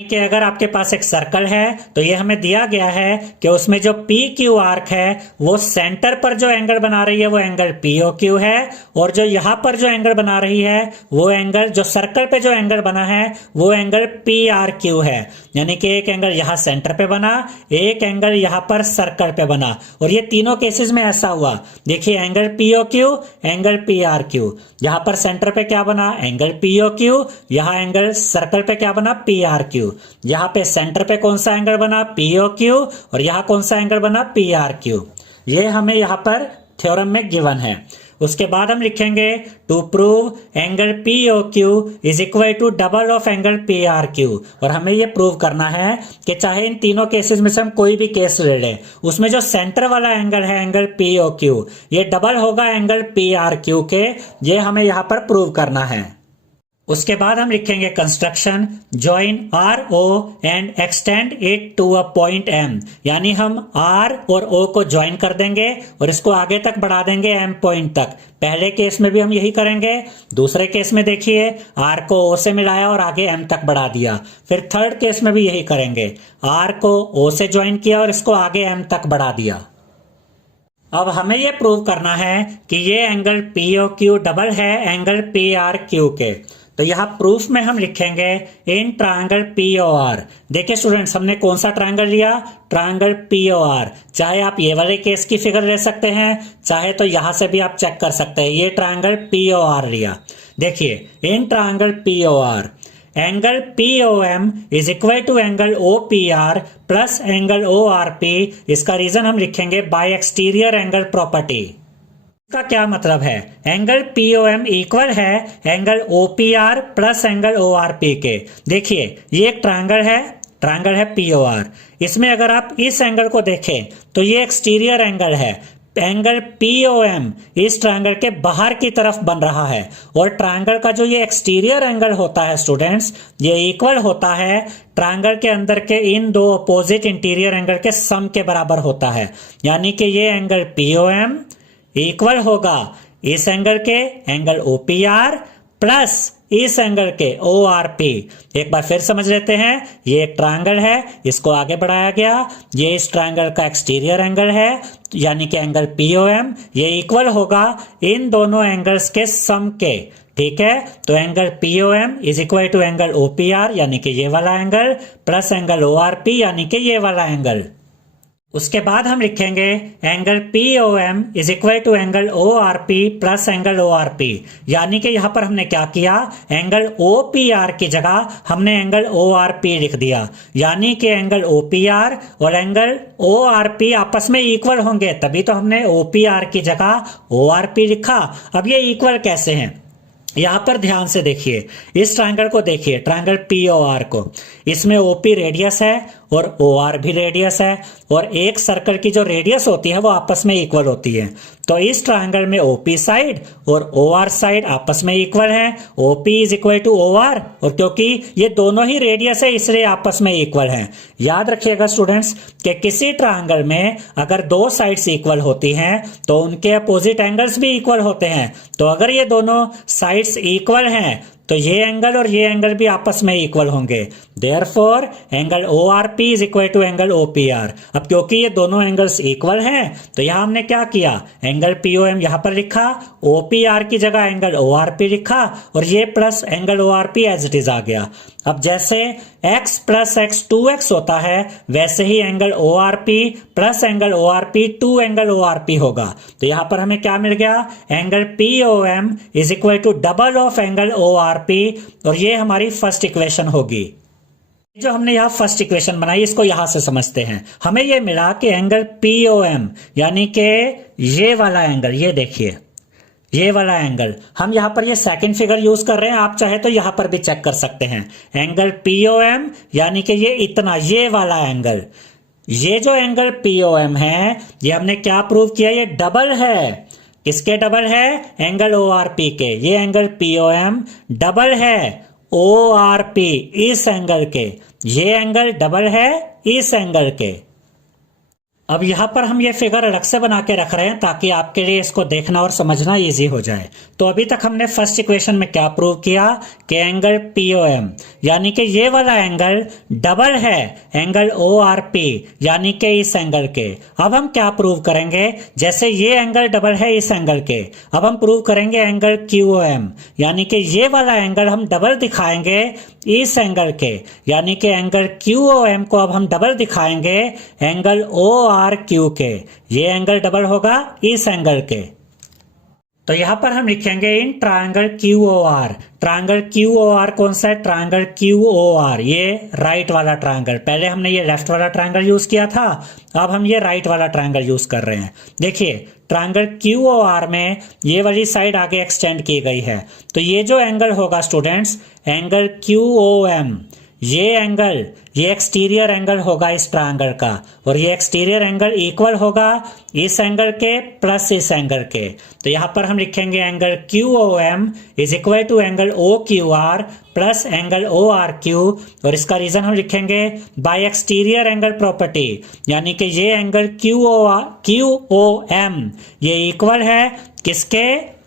कि अगर आपके पास एक सर्कल है तो ये हमें दिया गया है कि उसमें जो PQ आर्क है वो सेंटर पर जो एंगल बना रही है वो एंगल POQ है और जो यहां पर जो एंगल बना रही है वो एंगल जो सर्कल पे जो एंगल बना है वो एंगल PRQ है। यानी कि एक एंगल यहां सेंटर पे बना, एक एंगल यहां पर सर्कल पे बना, और ये तीनों केसेस में ऐसा हुआ। देखिए एंगल POQ एंगल PRQ, यहां पर सेंटर पे क्या बना? एंगल POQ, यहां एंगल सर्कल पे क्या बना? PRQ। क्यू। यहाँ पे सेंटर पे कौन सा एंगल बना, POQ, और यहाँ कौन सा एंगल बना, PRQ। ये हमें यहाँ पर थ्योरम में गिवन है। उसके बाद हम लिखेंगे to prove angle POQ is equal to double of angle PRQ। और हमें ये प्रूव करना है कि चाहे इन तीनों केसेस में से हम कोई भी केस ले लें, उसमें जो सेंटर वाला एंगल है एंगल POQ, ये डबल होगा एंगल PRQ के। ये हमें यहाँ पर प्रूव करना है। उसके बाद हम लिखेंगे construction join RO and extend it to a point M, यानी हम R और O को ज्वाइन कर देंगे और इसको आगे तक बढ़ा देंगे M पॉइंट तक। पहले केस में भी हम यही करेंगे। दूसरे केस में देखिए R को O से मिलाया और आगे M तक बढ़ा दिया। फिर थर्ड केस में भी यही करेंगे, R को O से ज्वाइन किया और इसको आगे M तक बढ़ा दिया। अब हमें यह प्रूव करना है कि ये एंगल POQ डबल है एंगल PRQ के। तो यहाँ प्रूफ में हम लिखेंगे इन ट्रायंगल POR। देखिए स्टूडेंट्स, हमने कौन सा ट्रायंगल लिया, ट्रायंगल POR। चाहे आप ये वाले केस की फिगर ले सकते हैं, चाहे तो यहां से भी आप चेक कर सकते हैं। ये ट्रायंगल POR लिया। देखिए in triangle POR angle POM is equal to angle OPR plus angle ORP। इसका रीजन हम लिखेंगे बाय एक्सटीरियर एंगल प्रॉपर्टी। इसका क्या मतलब है, एंगल POM इक्वल है angle OPR plus angle ORP के। देखिए ये एक ट्रायंगल है POR। इसमें अगर आप इस एंगल को देखें तो ये एक्सटीरियर एंगल है। एंगल POM इस ट्रायंगल के बाहर की तरफ बन रहा है और ट्रायंगल का जो ये एक्सटीरियर एंगल होता है स्टूडेंट्स, ये इक्वल होता है ट्रायंगल के अंदर के इन दो अपोजिट इंटीरियर एंगल के सम के बराबर होता है। यानी कि ये एंगल POM इक्वल होगा इस एंगल के एंगल OPR प्लस इस एंगल के ORP। एक बार फिर समझ लेते हैं, ये एक ट्रायंगल है, इसको आगे बढ़ाया गया, ये इस ट्रायंगल का एक्सटीरियर एंगल है यानी कि एंगल POM, ये इक्वल होगा इन दोनों एंगल्स के सम के। ठीक है, तो angle POM is equal to angle OPR यानी कि ये वाला एंगल प्लस एंगल ORP यानी कि ये वाला एंगल। उसके बाद हम लिखेंगे angle POM is equal to angle ORP plus angle ORP। यानी कि यहां पर हमने क्या किया, एंगल OPR की जगह हमने एंगल ORP लिख दिया। यानी कि एंगल OPR और एंगल ORP आपस में इक्वल होंगे, तभी तो हमने OPR की जगह ORP लिखा। अब ये इक्वल कैसे हैं, यहां पर ध्यान से देखिए, इस ट्रायंगल को देखिए, ट्रायंगल POR को, इसमें OP रेडियस है और OR भी रेडियस है और एक सर्कल की जो रेडियस होती है वो आपस में इक्वल होती है। तो इस ट्रायंगल में OP साइड और OR साइड आपस में इक्वल है। OP is equal to OR, और क्योंकि ये दोनों ही रेडियस है इसलिए आपस में इक्वल हैं। याद रखिएगा स्टूडेंट्स कि किसी ट्रायंगल में अगर दो साइड्स इक्वल होती हैं तो उनके अपोजिट एंगल्स भी इक्वल होते हैं। तो अगर ये दोनों साइड्स इक्वल हैं तो ये एंगल और ये एंगल भी आपस में इक्वल होंगे। Therefore angle ORP is equal to angle OPR। अब क्योंकि ये दोनों एंगल्स इक्वल हैं तो यहां हमने क्या किया, एंगल POM यहां पर लिखा, OPR की जगह एंगल ORP लिखा और ये plus angle ORP as it is आ गया। अब जैसे x प्लस x 2x होता है वैसे ही angle ORP plus angle ORP 2 angle ORP होगा। तो यहां पर हमें क्या मिल गया, angle POM is equal to double of angle ORP, और ये हमारी फर्स्ट इक्वेशन होगी। जो हमने यहाँ फर्स्ट इक्वेशन बनाई इसको यहां से समझते हैं। हमें ये मिला कि एंगल POM यानी कि ये वाला एंगल, ये देखिए ये वाला एंगल, हम यहां पर ये सेकंड फिगर यूज कर रहे हैं, आप चाहे तो यहां पर भी चेक कर सकते हैं। एंगल POM यानी कि ये इतना, ये वाला एंगल, ये जो एंगल POM है ये हमने क्या प्रूव किया, ये डबल है। किसके डबल है, एंगल ORP के। ये एंगल POM डबल है ORP इस एंगल के, ये एंगल डबल है इस एंगल के। अब यहां पर हम ये फिगर अलग से बना के रख रहे हैं ताकि आपके लिए इसको देखना और समझना इजी हो जाए। तो अभी तक हमने फर्स्ट इक्वेशन में क्या प्रूव किया कि एंगल POM यानी कि ये वाला एंगल डबल है एंगल ORP यानी कि इस एंगल के। अब हम क्या प्रूव करेंगे, जैसे ये एंगल डबल है इस एंगल के, अब हम प्रूव करेंगे एंगल QOM यानी कि ये वाला एंगल हम डबल दिखाएंगे इस एंगल के, यानी कि एंगल QOM को अब हम डबल दिखाएंगे एंगल ORQ के। ये एंगल डबल होगा इस एंगल के। तो यहां पर हम लिखेंगे in triangle Q O R. Triangle Q O R कौन सा है? ट्रायंगल क्यू ओ आर, ये राइट वाला ट्रायंगल। पहले हमने ये लेफ्ट वाला ट्रायंगल यूज किया था, अब हम ये राइट वाला ट्रायंगल यूज कर रहे हैं। देखिए ट्रायंगल क्यू ओ आर में ये वाली साइड आगे एक्सटेंड की गई है, तो ये जो एंगल होगा students, angle Q O M, ये एंगल, ये एक्सटीरियर एंगल होगा इस ट्रायंगल का, और ये एक्सटीरियर एंगल इक्वल होगा इस एंगल के प्लस इस एंगल के। तो यहां पर हम लिखेंगे angle Q O M is equal to angle O Q R plus angle O R Q, और इसका रीजन हम लिखेंगे बाय एक्सटीरियर एंगल प्रॉपर्टी, यानी कि ये एंगल क्यू ओ एम ये इक्वल है किसके?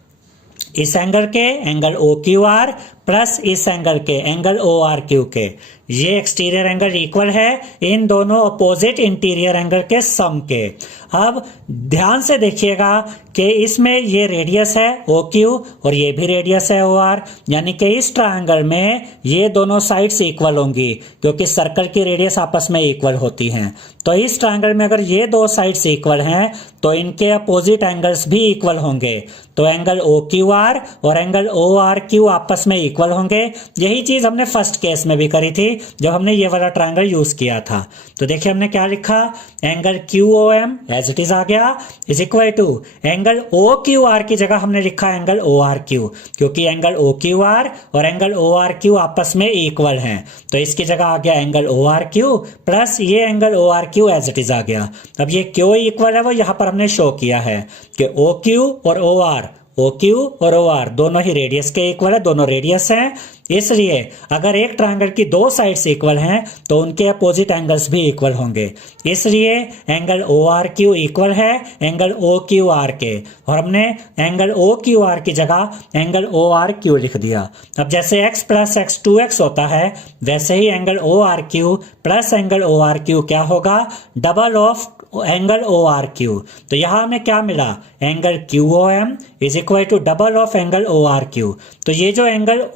इस एंगल के, angle O Q R, plus इस एंगल के, एंगल ओ आर क्यू के। ये एक्सटीरियर एंगल इक्वल है इन दोनों अपोजिट इंटीरियर एंगल के सम के। अब ध्यान से देखिएगा कि इसमें ये रेडियस है ओ क्यू और ये भी रेडियस है ओ आर, यानी कि इस ट्रायंगल में ये दोनों साइड्स इक्वल होंगी क्योंकि सर्कल की रेडियस आपस में इक्वल होती हैं। तो इस ट्रायंगल में अगर ये दो साइड्स इक्वल हैं तो इनके अपोजिट एंगल्स भी इक्वल होंगे। तो एंगल ओ क्यू आर और एंगल ओ आर क्यू आपस में इक्वल होंगे। यही चीज हमने फर्स्ट केस में भी करी थी जब हमने ये वाला ट्रायंगल यूज किया था। तो देखिए हमने क्या लिखा, angle Q O M as it is आ गया is equal to angle O Q R की जगह हमने लिखा एंगल ओ आर क्यू, क्योंकि एंगल ओ क्यू आर और एंगल ओ आर क्यू आपस में इक्वल हैं। तो इसकी जगह आ गया angle O R Q plus ये angle O R Q as it is आ गया। अब ये क्यों इक्वल है वो यहां पर हमने शो किया है कि ओ क्यू और ओ आर, ओ क्यू और ओ आर दोनों ही रेडियस के इक्वल है, दोनों रेडियस हैं। इसलिए अगर एक ट्रायंगल की दो साइड्स इक्वल हैं तो उनके अपोजिट एंगल्स भी इक्वल होंगे। इसलिए angle O R Q equal है एंगल ओ क्यू आर के, और हमने एंगल ओ क्यू आर की जगह एंगल ओ आर क्यू लिख दिया। अब जैसे x प्लस एक्स 2x होता है वैसे ही angle O R Q plus angle O R Q क्या होगा? Double of angle O R Q. तो यहां हमें क्या मिला? Angle Q O M is equal to double of angle O R Q. तो ये जो एंगल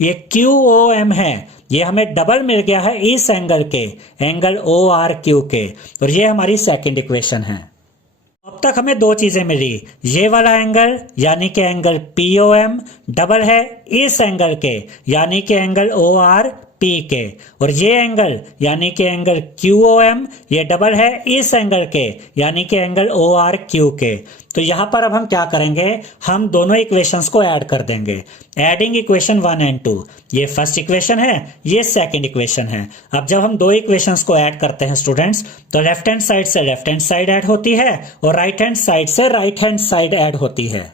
ये क्यू ओ एम है ये हमें डबल मिल गया है इस एंगल के, एंगल ओ आर क्यू के, और ये हमारी सेकंड इक्वेशन है। अब तक हमें दो चीजें मिली, ये वाला एंगल यानी कि angle P O M double है इस एंगल के यानी कि एंगल ओ आर पी के, और ये एंगल यानी कि एंगल क्यू ओ एम ये डबल है इस एंगल के यानी कि एंगल ओ आर क्यू के। तो यहां पर अब हम क्या करेंगे, हम दोनों इक्वेशंस को ऐड कर देंगे। एडिंग इक्वेशन 1 एंड 2, ये फर्स्ट इक्वेशन है ये सेकंड इक्वेशन है। अब जब हम दो इक्वेशंस को ऐड करते हैं स्टूडेंट्स तो लेफ्ट हैंड साइड से लेफ्ट हैंड साइड ऐड होती है और राइट हैंड साइड से राइट हैंड साइड ऐड होती है।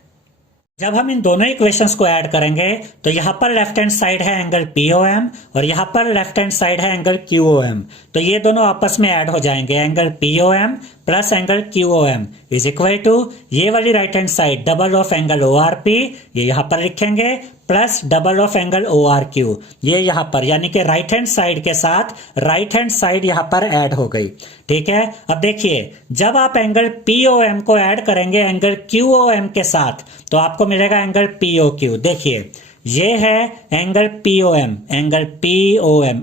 जब हम इन दोनों इक्वेशंस को ऐड करेंगे तो यहां पर लेफ्ट हैंड साइड है एंगल POM और यहां पर लेफ्ट हैंड साइड है एंगल QOM। तो ये दोनों आपस में ऐड हो जाएंगे, angle POM plus angle QOM is equal to ये वाली right hand side double of angle ORP, ये यहां पर लिखेंगे, plus double of angle ORQ ये यहां पर, यानी कि राइट हैंड साइड के साथ राइट हैंड साइड यहां पर ऐड हो गई। ठीक है, अब देखिए जब आप एंगल POM को ऐड करेंगे एंगल QOM के साथ तो आपको मिलेगा एंगल POQ। देखिए ये है एंगल POM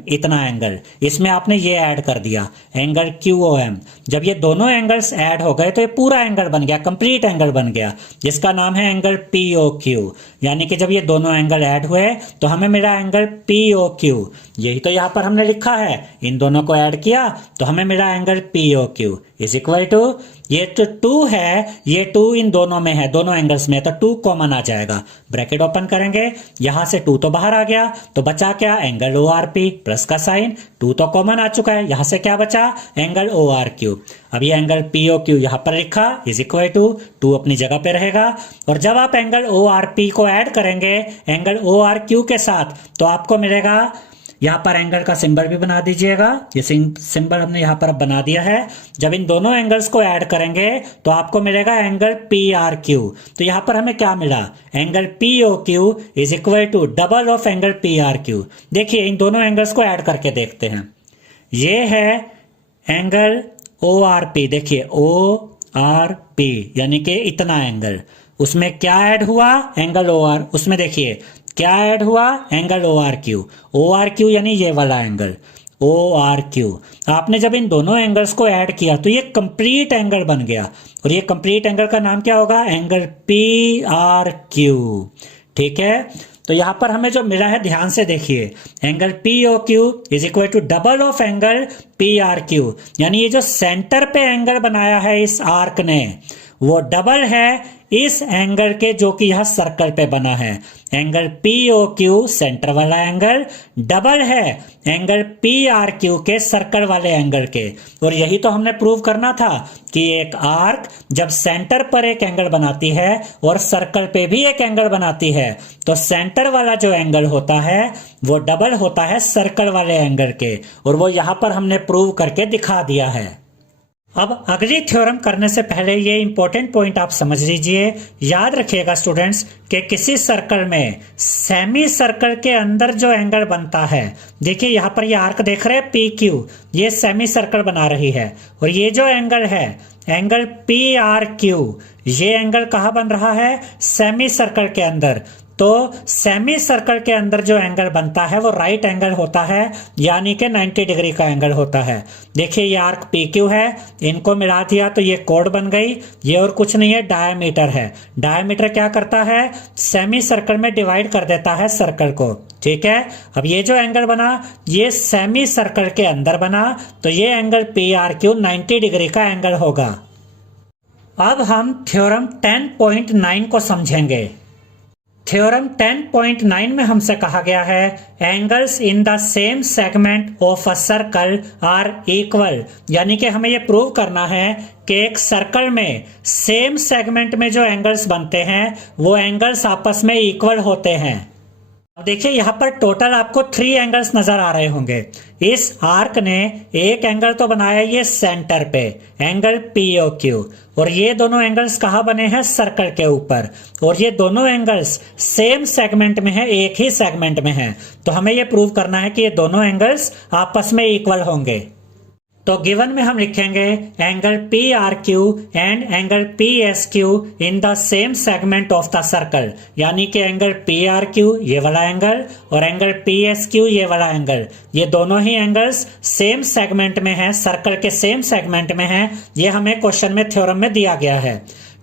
इतना एंगल, इसमें आपने ये ऐड कर दिया एंगल QOM। जब ये दोनों एंगल्स ऐड हो गए तो ये पूरा एंगल बन गया, कंप्लीट एंगल बन गया जिसका नाम है एंगल POQ। यानी कि जब ये दोनों एंगल ऐड हुए तो हमें मिला एंगल POQ। यही तो यहाँ पर हमने लिखा है, इन दोनों को ऐड किया तो हमें मिला angle POQ is equal to, ये तो 2 है, ये 2 इन दोनों में है, दोनों एंगल्स में, तो 2 कॉमन आ जाएगा। ब्रैकेट ओपन करेंगे, यहां से 2 तो बाहर आ गया तो बचा क्या, एंगल ORP प्लस का साइन, 2 तो कॉमन आ चुका है, यहां से क्या बचा, एंगल ORQ। अब ये एंगल POQ यहां पर लिखा इज इक्वल टू 2 अपनी जगह पे रहेगा। और जब आप एंगल ORP को ऐड करेंगे एंगल ORQ के साथ तो आपको मिलेगा, यहां पर एंगल का सिंबल भी बना दीजिएगा, ये सिंबल हमने यहां पर बना दिया है। जब इन दोनों एंगल्स को ऐड करेंगे तो आपको मिलेगा एंगल PRQ। तो यहां पर हमें क्या मिला, angle POQ is equal to double of angle PRQ। देखिए इन दोनों एंगल्स को ऐड करके देखते हैं, ये है एंगल ORP, देखिए ORP यानी कि इतना एंगल, उसमें क्या ऐड हुआ, एंगल OR, उसमें देखिए क्या ऐड हुआ, एंगल ORQ यानी ये वाला एंगल, ORQ। आपने जब इन दोनों एंगल्स को ऐड किया तो ये कंप्लीट एंगल बन गया, और ये कंप्लीट एंगल का नाम क्या होगा? Angle PRQ। ठीक है, तो यहां पर हमें जो मिला है ध्यान से देखिए, angle POQ is equal to double of angle PRQ, यानी ये जो सेंटर पे एंगल बनाया है इस आर्क ने वो डबल है इस एंगल के जो कि यह सर्कल पे बना है। एंगल POQ सेंटर वाला एंगल डबल है एंगल PRQ के सर्कल वाले एंगल के। और यही तो हमने प्रूव करना था कि एक आर्क जब सेंटर पर एक एंगल बनाती है और सर्कल पे भी एक एंगल बनाती है तो सेंटर वाला जो एंगल होता है वो डबल होता है सर्कल वाले एंगल के, और वो यहां पर हमने प्रूव करके दिखा दिया है। अब अगली थ्योरम करने से पहले ये इंपॉर्टेंट पॉइंट आप समझ लीजिए, याद रखिएगा स्टूडेंट्स कि किसी सर्कल में सेमी सर्कल के अंदर जो एंगल बनता है, देखिए यहाँ पर ये आर्क देख रहे हैं PQ, ये सेमी सर्कल बना रही है, और ये जो एंगल है एंगल PRQ, ये एंगल कहाँ बन रहा है? सेमी सर्कल के अंदर। तो सेमी सर्कल के अंदर जो एंगल बनता है वो राइट एंगल होता है, यानी कि 90 डिग्री का एंगल होता है। देखिए ये आर्क PQ है, इनको मिला दिया तो ये कोड बन गई, ये और कुछ नहीं है डायमीटर है। डायमीटर क्या करता है? सेमी सर्कल में डिवाइड कर देता है सर्कल को। ठीक है, अब ये जो एंगल बना ये सेमी सर्कल के अंदर बना, तो ये एंगल PRQ 90 डिग्री का एंगल होगा। अब हम थ्योरम 10.9 को समझेंगे। थ्योरम 10.9 में हमसे कहा गया है angles in the same segment of a circle are equal, यानी कि हमें यह प्रूव करना है कि एक सर्कल में सेम सेगमेंट में जो एंगल्स बनते हैं वो एंगल्स आपस में इक्वल होते हैं। अब देखिए यहाँ पर टोटल आपको 3 एंगल्स नजर आ रहे होंगे। इस आर्क ने एक एंगल तो बनाया ये सेंटर पे, एंगल POQ, और ये दोनों एंगल्स कहाँ बने हैं? सर्कल के ऊपर, और ये दोनों एंगल्स सेम सेगमेंट में है, एक ही सेगमेंट में है। तो हमें ये प्रूव करना है कि ये दोनों एंगल्स आपस में इक्वल होंगे। तो गिवन में हम लिखेंगे angle PRQ and angle PSQ in the same segment of the circle, यानी कि एंगल PRQ ये वाला एंगल और एंगल PSQ ये वाला एंगल, ये दोनों ही एंगल्स सेम सेगमेंट में है, सर्कल के सेम सेगमेंट में है। ये हमें क्वेश्चन में थ्योरम में दिया गया है।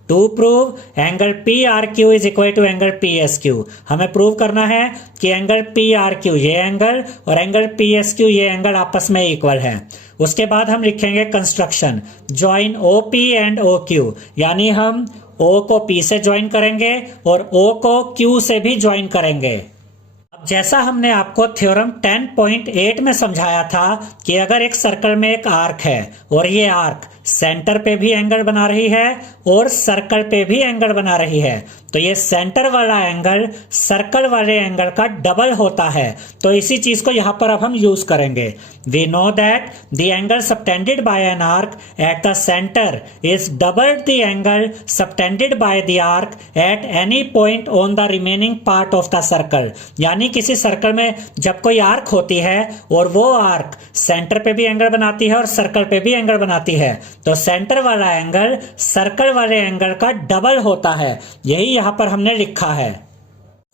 To prove angle PRQ is equal to angle PSQ, हमें प्रूव करना है कि एंगल PRQ ये एंगल और एंगल PSQ ये एंगल आपस में इक्वल है। उसके बाद हम लिखेंगे construction join OP and OQ, यानी हम O को P से ज्वाइन करेंगे और O को Q से भी ज्वाइन करेंगे। अब जैसा हमने आपको थ्योरम 10.8 में समझाया था कि अगर एक सर्कल में एक आर्क है और ये आर्क सेंटर पे भी एंगल बना रही है और सर्कल पे भी एंगल बना रही है, तो ये सेंटर वाला एंगल सर्कल वाले एंगल का डबल होता है। तो इसी चीज को यहां पर अब हम यूज करेंगे। We know that the angle subtended by an arc at the centre is double the angle subtended by the arc at any point on the remaining part of the circle, यानी किसी circle में जब कोई arc होती है और वो arc centre पे भी एंगल बनाती है और सर्कल पे भी एंगल बनाती है, तो सेंटर वाला एंगल सर्कल वाले एंगल का डबल होता है। यही यहां पर हमने लिखा है।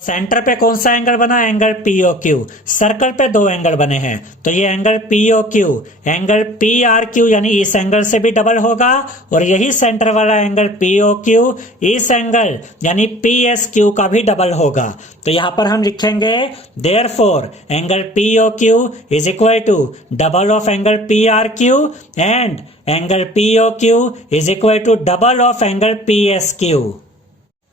सेंटर पे कौन सा एंगल बना? Angle POQ। सर्कल पे 2 एंगल बने हैं, तो ये एंगल POQ एंगल PRQ यानी इस एंगल से भी डबल होगा, और यही सेंटर वाला एंगल POQ इस एंगल यानी PSQ का भी डबल होगा। तो यहां पर हम लिखेंगे therefore angle POQ is equal to double of angle PRQ and angle POQ is equal to double of angle PSQ,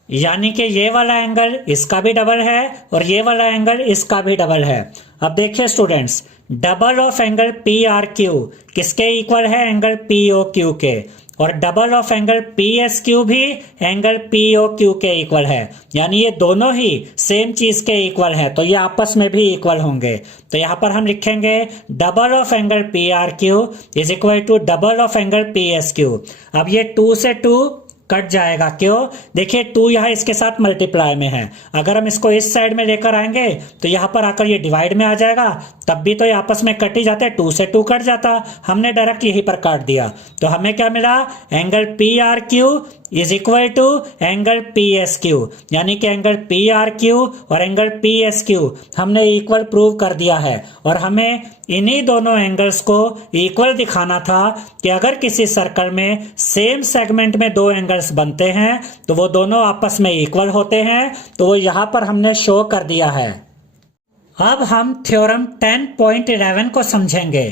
यानी कि ये वाला एंगल इसका भी डबल है और ये वाला एंगल इसका भी डबल है। अब देखिए students, double of angle PRQ किसके इक्वल है? एंगल POQ के, और डबल ऑफ एंगल PSQ भी एंगल POQ के इक्वल है, यानी ये दोनों ही सेम चीज के इक्वल है, तो ये आपस में भी इक्वल होंगे। तो यहाँ पर हम लिखेंगे double of angle PRQ is equal to double of angle PSQ। अब ये 2 से 2 कट जाएगा, क्यों? देखिए 2 यहाँ इसके साथ मल्टीप्लाई में है, अगर हम इसको इस साइड में लेकर आएंगे तो यहाँ पर आकर ये डिवाइड में आ जाएगा, तब भी तो ये आपस में कट ही जाते, 2 से 2 कट जाता, हमने डायरेक्ट यहीं पर काट दिया। तो हमें क्या मिला? Angle PRQ is equal to angle P S Q, यानी कि एंगल पी आर क्यू और एंगल पी एस क्यू हमने इक्वल प्रूव कर दिया है। और हमें इन्हीं दोनों एंगल्स को इक्वल दिखाना था कि अगर किसी सर्कल में सेम सेगमेंट में दो एंगल्स बनते हैं तो वो दोनों आपस में इक्वल होते हैं, तो वो यहां पर हमने शो कर दिया है। अब हम थ्योरम 10.11 को समझेंगे।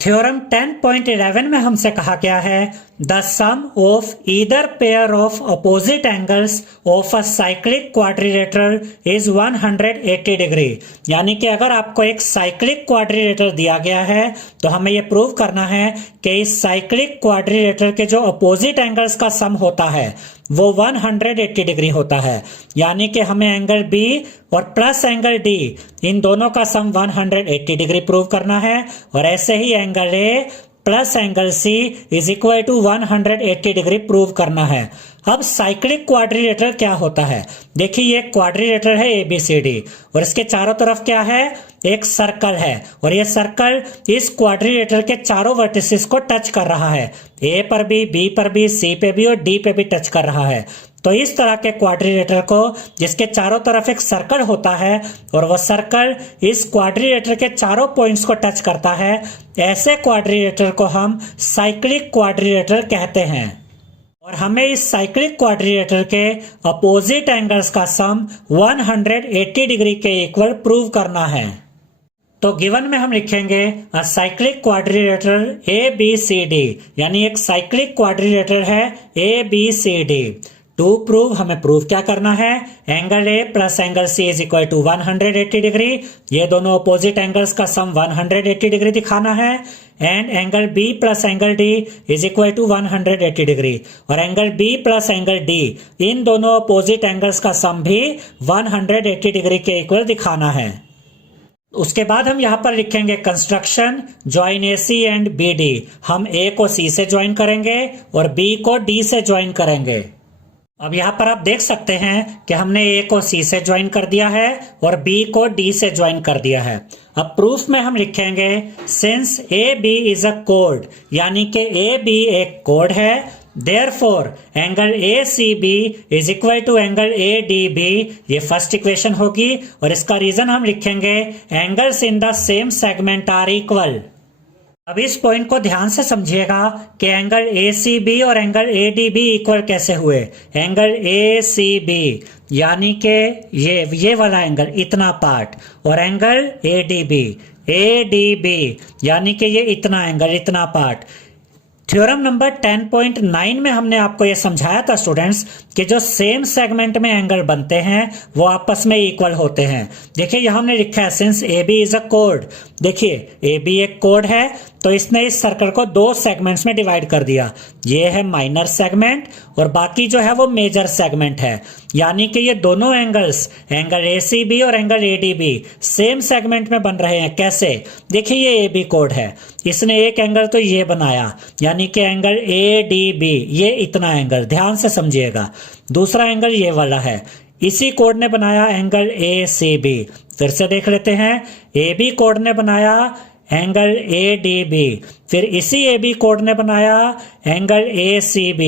थ्योरम 10.11 में हमसे कहा गया है the sum of either pair of opposite angles of a cyclic quadrilateral is 180 degree, यानी कि अगर आपको एक साइक्लिक क्वाड्रिलेटरल दिया गया है तो हमें यह प्रूव करना है कि इस साइक्लिक क्वाड्रिलेटरल के जो अपोजिट एंगल्स का सम होता है वो 180 डिग्री होता है, यानी कि हमें एंगल बी और प्लस एंगल डी इन दोनों का सम 180 डिग्री प्रूव करना है। और ऐसे ही angle A plus angle C is equal to 180 degree prove करना है। अब साइक्लिक क्वाड्रिलेटरल क्या होता है? देखिए ये क्वाड्रिलेटरल है ABCD और इसके चारों तरफ क्या है? एक सर्कल है और ये सर्कल इस क्वाड्रिलेटरल के चारों वर्टिसेस को टच कर रहा है, A पर भी, B पर भी, C पे भी और D पे भी टच कर रहा है। तो इस तरह के क्वाड्रिलेटरल को जिसके चारों तरफ एक सर्कल होता है और वह सर्कल इस क्वाड्रिलेटरल के चारों पॉइंट्स को टच करता है, ऐसे क्वाड्रिलेटरल को हम साइक्लिक क्वाड्रिलेटरल कहते हैं। और हमें इस साइक्लिक क्वाड्रिलेटरल के अपोजिट एंगल्स का सम 180 डिग्री के इक्वल प्रूव करना है। तो गिवन में हम लिखेंगे अ साइक्लिक क्वाड्रिलेटरल ABCD, यानी एक साइक्लिक क्वाड्रिलेटरल है ABCD। टू प्रूव हमें प्रूव क्या करना है? Angle A plus angle C is equal to 180 degree, ये दोनों अपोजिट एंगल्स का सम 180 डिग्री दिखाना है। And angle B plus angle D is equal to 180 degree, और angle B plus angle D इन दोनों अपोजिट एंगल्स का सम भी 180 डिग्री के इक्वल दिखाना है। उसके बाद हम यहां पर लिखेंगे construction join AC and BD। हम A को C से ज्वाइन करेंगे और B को D से ज्वाइन करेंगे। अब यहाँ पर आप देख सकते हैं कि हमने A को C से ज्वाइन कर दिया है और B को D से ज्वाइन कर दिया है। अब प्रूफ में हम लिखेंगे सिंस AB इज अ कोड, यानी कि AB एक कोड है, therefore angle ACB is equal to angle ADB, ये फर्स्ट इक्वेशन होगी। और इसका रीजन हम लिखेंगे angles in the same segment are equal. अब इस पॉइंट को ध्यान से समझिएगा कि एंगल ACB और एंगल ADB इक्वल कैसे हुए। एंगल ACB यानी कि ये वाला एंगल, इतना पार्ट, और एंगल ADB यानी कि ये इतना एंगल, इतना पार्ट। थ्योरम नंबर 10.9 में हमने आपको यह समझाया था स्टूडेंट्स कि जो सेम सेगमेंट में एंगल बनते हैं वो आपस में इक्वल होते हैं। देखिए यहां हमने लिखा है since AB is a code. देखिए AB एक कोड है तो इसने इस सर्कल को दो सेगमेंट्स में डिवाइड कर दिया। ये है माइनर सेगमेंट और बाकी जो है वो मेजर सेगमेंट है, यानी कि ये दोनों एंगल्स, एंगल ACB और एंगल ADB सेम सेगमेंट में बन रहे हैं। कैसे? देखिए ये AB कोड है, इसने एक एंगल तो ये बनाया, यानी कि एंगल ADB, ये इतना एंगल, ध्यान से समझिएगा। दूसरा एंगल ये वाला है, इसी कोड ने बनाया एंगल ACB। फिर से देख लेते हैं, AB कोड ने बनाया एंगल ADB, फिर इसी AB कोड ने बनाया एंगल ACB।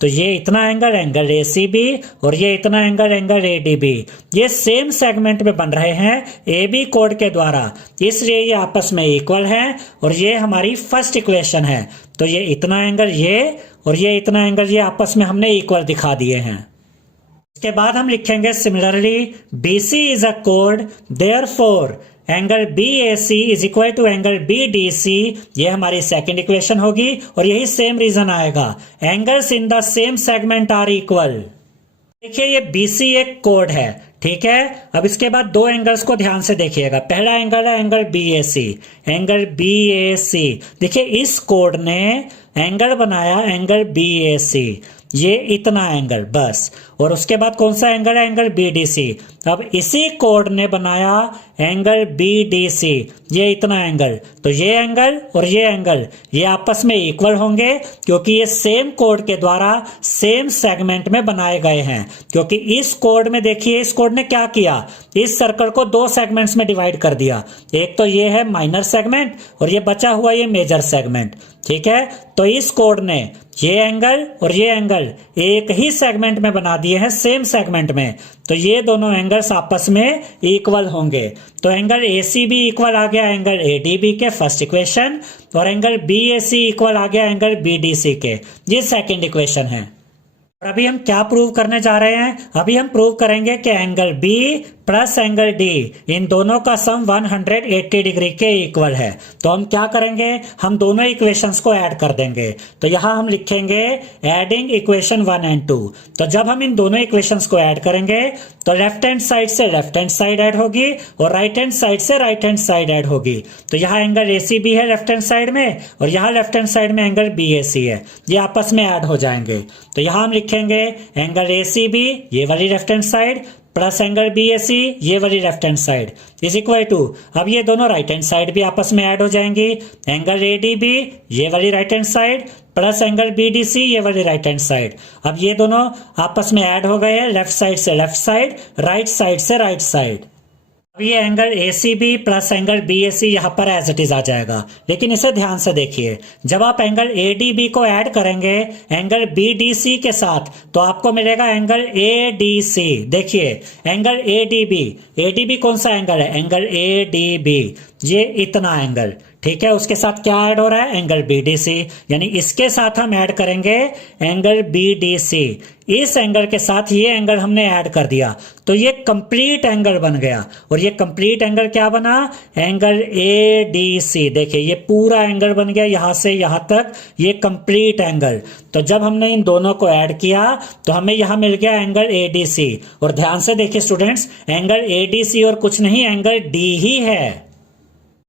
तो ये इतना एंगल, एंगल ACB, और ये इतना एंगल, एंगल ADB, ये सेम सेगमेंट में बन रहे हैं AB कोड के द्वारा, इसलिए ये आपस में इक्वल हैं। और ये हमारी फर्स्ट इक्वेशन है। तो ये इतना एंगल ये और ये इतना एंगल ये आपस में हमने इक्वल दिखा दिए हैं। इसके बाद हम लिखेंगे सिमिलरली BC इज अ कोड, therefore angle BAC is equal to angle BDC, ये हमारी सेकंड इक्वेशन होगी। और यही सेम रीजन आएगा, angles in the same segment are equal. देखिए ये BC एक कोड है, ठीक है। अब इसके बाद दो एंगल्स को ध्यान से देखिएगा। पहला एंगल है एंगल BAC, एंगल BAC। देखिए इस कोड ने एंगल बनाया एंगल BAC, ये इतना एंगल बस। और उसके बाद कौन सा एंगल है? Angle BDC। अब इसी कोड ने बनाया एंगल BDC, ये इतना एंगल। तो ये एंगल और ये एंगल ये आपस में इक्वल होंगे क्योंकि ये सेम कोड के द्वारा सेम सेगमेंट में बनाए गए हैं। क्योंकि इस कोड में देखिए, इस कोड ने क्या किया, इस सर्कल को दो सेगमेंट्स में डिवाइड कर दिया। एक तो ये है माइनर सेगमेंट और ये बचा हुआ ये मेजर सेगमेंट। ठीक है, तो इस कोड ने ये एंगल और ये एंगल एक ही सेगमेंट में बना दिए हैं, सेम सेगमेंट में, तो ये दोनों एंगल्स आपस में इक्वल होंगे। तो एंगल ACB इक्वल आ गया एंगल ADB के, फर्स्ट इक्वेशन, और एंगल BAC इक्वल आ गया एंगल BDC के, ये सेकंड इक्वेशन है। और अभी हम क्या प्रूव करने जा रहे हैं? अभी हम प्रूव करेंगे कि angle B plus angle D इन दोनों का सम 180 डिग्री के इक्वल है। तो हम क्या करेंगे? हम दोनों इक्वेशंस को ऐड कर देंगे। तो यहां हम लिखेंगे एडिंग इक्वेशन 1 एंड 2। तो जब हम इन दोनों इक्वेशंस को ऐड करेंगे तो लेफ्ट हैंड साइड से लेफ्ट हैंड साइड ऐड होगी और राइट हैंड साइड से राइट हैंड साइड ऐड होगी। तो यहाँ एंगल ACB है लेफ्ट हैंड साइड में और यहाँ लेफ्ट हैंड साइड में एंगल BAC है, ये आपस में ऐड हो जाएंगे। तो यहाँ हम लिखेंगे एंगल ACB ये वाली left hand side plus angle BAC ये वाली left hand side is equal to, अब ये दोनों राइट हैंड साइड भी आपस में ऐड हो जाएंगी, एंगल ADB ये वाली right hand side plus angle BDC ये वाली राइट हैंड साइड। अब ये दोनों आपस में ऐड हो गए हैं, लेफ्ट साइड से लेफ्ट साइड, राइट साइड से राइट साइड। अब ये angle ACB plus angle BAC यहाँ पर एज इट इज आ जाएगा। लेकिन इसे ध्यान से देखिए, जब आप एंगल ADB को ऐड करेंगे एंगल BDC के साथ तो आपको मिलेगा एंगल ADC। देखिए एंगल ADB कौन सा एंगल है? एंगल ADB, ये इतना एंगल, ठीक है। उसके साथ क्या ऐड हो रहा है? एंगल BDC, यानी इसके साथ हम ऐड करेंगे एंगल BDC। इस एंगल के साथ ये एंगल हमने ऐड कर दिया तो ये कंप्लीट एंगल बन गया। और ये कंप्लीट एंगल क्या बना? Angle ADC। देखिए ये पूरा एंगल बन गया, यहां से यहां तक ये कंप्लीट एंगल। तो जब हमने इन दोनों को ऐड किया तो हमें यहां मिल गया एंगल ADC। और ध्यान से देखिए स्टूडेंट्स, एंगल ADC और कुछ नहीं एंगल D ही है।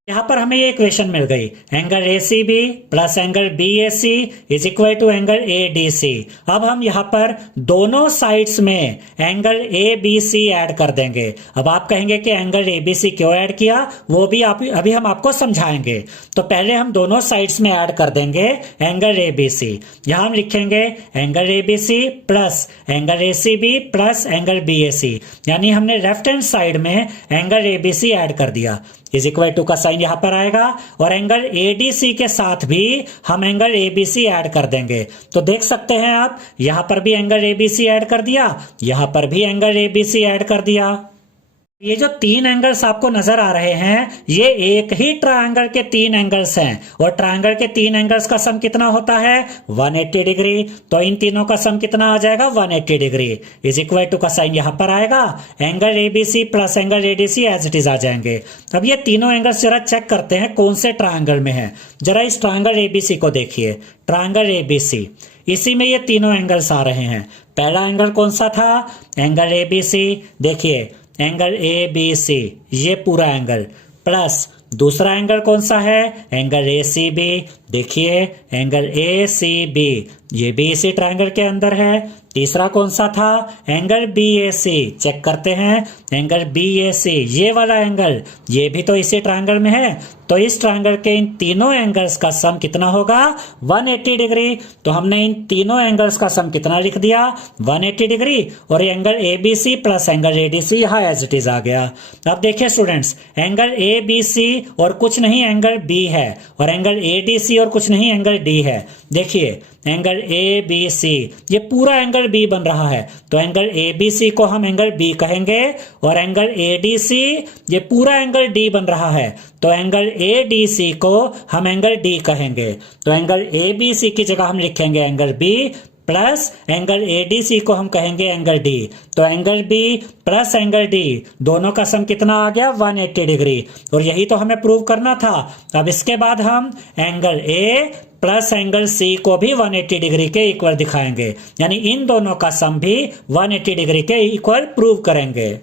यहां पर हमें ये इक्वेशन मिल गई, angle ACB plus angle BAC is equal to angle ADC। अब हम यहां पर दोनों साइड्स में एंगल ABC ऐड कर देंगे। अब आप कहेंगे कि एंगल ABC क्यों ऐड किया, वो भी अभी हम आपको समझाएंगे। तो पहले हम दोनों साइड्स में ऐड कर देंगे एंगल ABC। यहां हम लिखेंगे angle ABC plus angle ACB plus angle BAC, यानी हमने लेफ्ट हैंड साइड में एंगल ABC ऐड कर दिया, इज इक्वल टू का साइन यहां पर आएगा। और एंगल ADC के साथ भी हम एंगल ABC ऐड कर देंगे। तो देख सकते हैं आप, यहां पर भी एंगल ABC ऐड कर दिया, यहां पर भी एंगल ABC ऐड कर दिया। ये जो तीन एंगल्स आपको नजर आ रहे हैं ये एक ही ट्रायंगल के तीन एंगल्स हैं। और ट्रायंगल के तीन एंगल्स का सम कितना होता है? 180 डिग्री। तो इन तीनों का सम कितना आ जाएगा? 180 डिग्री इज इक्वल टू का साइन यहां पर आएगा, angle ABC plus angle ADC as it is आ जाएंगे। अब ये तीनों एंगल्स जरा चेक करते हैं कौन से ट्रायंगल में है। जरा इस ट्रायंगल ABC को देखिए, ट्रायंगल ABC, इसी में ये तीनों एंगल्स आ रहे हैं। पहला एंगल कौन सा था? Angle ABC। देखिए एंगल ABC ये पूरा एंगल, प्लस दूसरा एंगल कौन सा है? Angle ACB। देखिए एंगल ACB ये भी इसी ट्रायंगल के अंदर है। तीसरा कौन सा था? Angle BAC। चेक करते हैं, एंगल BAC ये वाला एंगल, ये भी तो इसी ट्रायंगल में है। तो इस ट्रायंगल के इन तीनों एंगल्स का सम कितना होगा? 180 डिग्री। तो हमने इन तीनों एंगल्स का सम कितना लिख दिया? 180 डिग्री। और angle ABC plus angle ADC यहाँ एज इट इज आ गया। अब देखिए स्टूडेंट्स, एंगल ABC और कुछ नहीं एंगल B है, और एंगल ADC और कुछ नहीं एंगल D है। देखिए एंगल ABC ये पूरा एंगल B बन रहा है, तो एंगल ABC को हम एंगल B कहेंगे, और एंगल ADC ये पूरा एंगल D बन रहा है, तो एंगल ADC को हम एंगल D कहेंगे। तो एंगल ABC की जगह हम लिखेंगे angle B plus angle ADC को हम कहेंगे एंगल D। तो angle B plus angle D दोनों का सम कितना आ गया? 180 डिग्री। और यही तो हमें प्रूव करना था। अब इसके बाद हम angle A plus angle C को भी 180 डिग्री के इक्वल दिखाएंगे, यानी इन दोनों का सम भी 180 डिग्री के इक्वल प्रूव करेंगे।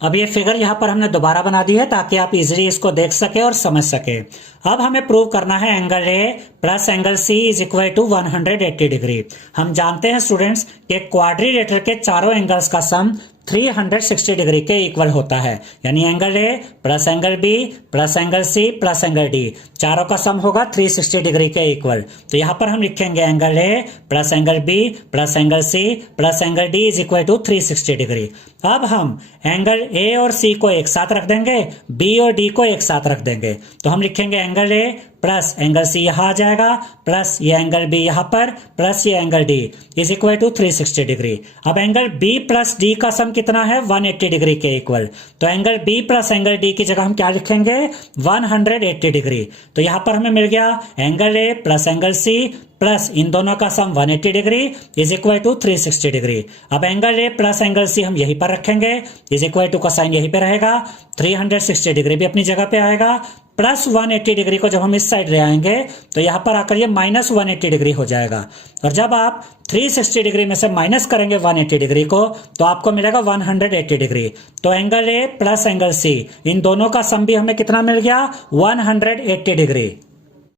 अब ये फिगर यहाँ पर हमने दोबारा बना दी है ताकि आप इजीली इसको देख सके और समझ सके। अब हमें प्रूव करना है angle A plus angle C is equal to 180 degree. हम जानते हैं स्टूडेंट्स कि क्वाड्रिलेटरल के चारों एंगल्स का सम 360 डिग्री के इक्वल होता है, यानी angle A plus angle B plus angle C plus angle D चारों का सम होगा 360 डिग्री के इक्वल। तो यहाँ पर हम लिखेंगे angle A plus angle B plus angle C plus angle D is equal to 360 degree. अब हम एंगल A और C को एक साथ रख देंगे, B और D को एक साथ रख देंगे। तो हम लिखेंगे angle A plus angle C यहाँ आ जाएगा, प्लस ये एंगल बी यहाँ पर, प्लस ये angle D is equal to 360 degree. अब एंगल बी प्लस डी का सम कितना है, 180 डिग्री के इक्वल। तो angle B plus angle D की जगह हम क्या लिखेंगे, 180 डिग्री। तो यहाँ पर हमें मिल गया angle A plus angle C plus इन दोनों का sum 180 degree is equal to 360 degree. अब angle A plus angle C हम यहीं पर रखेंगे, इज इक्वल टू का साइन यहीं पे रहेगा, 360 डिग्री भी अपनी जगह पे आएगा, प्लस 180 डिग्री को जब हम इस साइड ले आएंगे तो यहां पर आकर ये माइनस 180 डिग्री हो जाएगा। और जब आप 360 डिग्री में से माइनस करेंगे 180 डिग्री को तो आपको मिलेगा 180 डिग्री। तो angle A plus angle C इन दोनों का सम भी हमें कितना मिल गया, 180 डिग्री।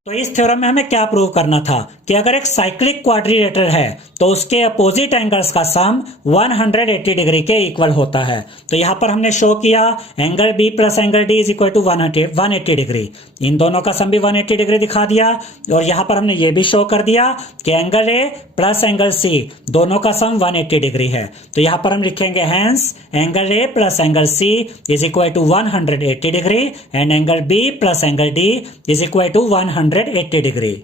तो इस थ्योरम में हमें क्या प्रूव करना था कि अगर एक साइक्लिक क्वाड्रिलेटरल है तो उसके अपोजिट एंगल्स का सम 180 डिग्री के इक्वल होता है। तो यहां पर हमने शो किया angle B plus angle D is equal to 180 degree, इन दोनों का सम भी 180 डिग्री दिखा दिया। और यहां पर हमने ये भी शो कर दिया कि angle A plus angle C दोनों का सम 180 डिग्री है। तो यहां पर हम लिखेंगे hence angle A plus angle C is equal to 180 degree and angle B plus angle D is equal to 180 degree.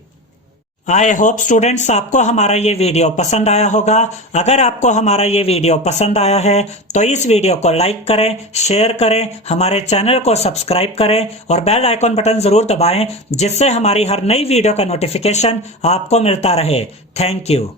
I hope students आपको हमारा ये वीडियो पसंद आया होगा। अगर आपको हमारा ये वीडियो पसंद आया है तो इस वीडियो को लाइक करें, शेयर करें, हमारे चैनल को सब्सक्राइब करें और बेल आइकॉन बटन जरूर दबाएं जिससे हमारी हर नई वीडियो का नोटिफिकेशन आपको मिलता रहे। Thank you.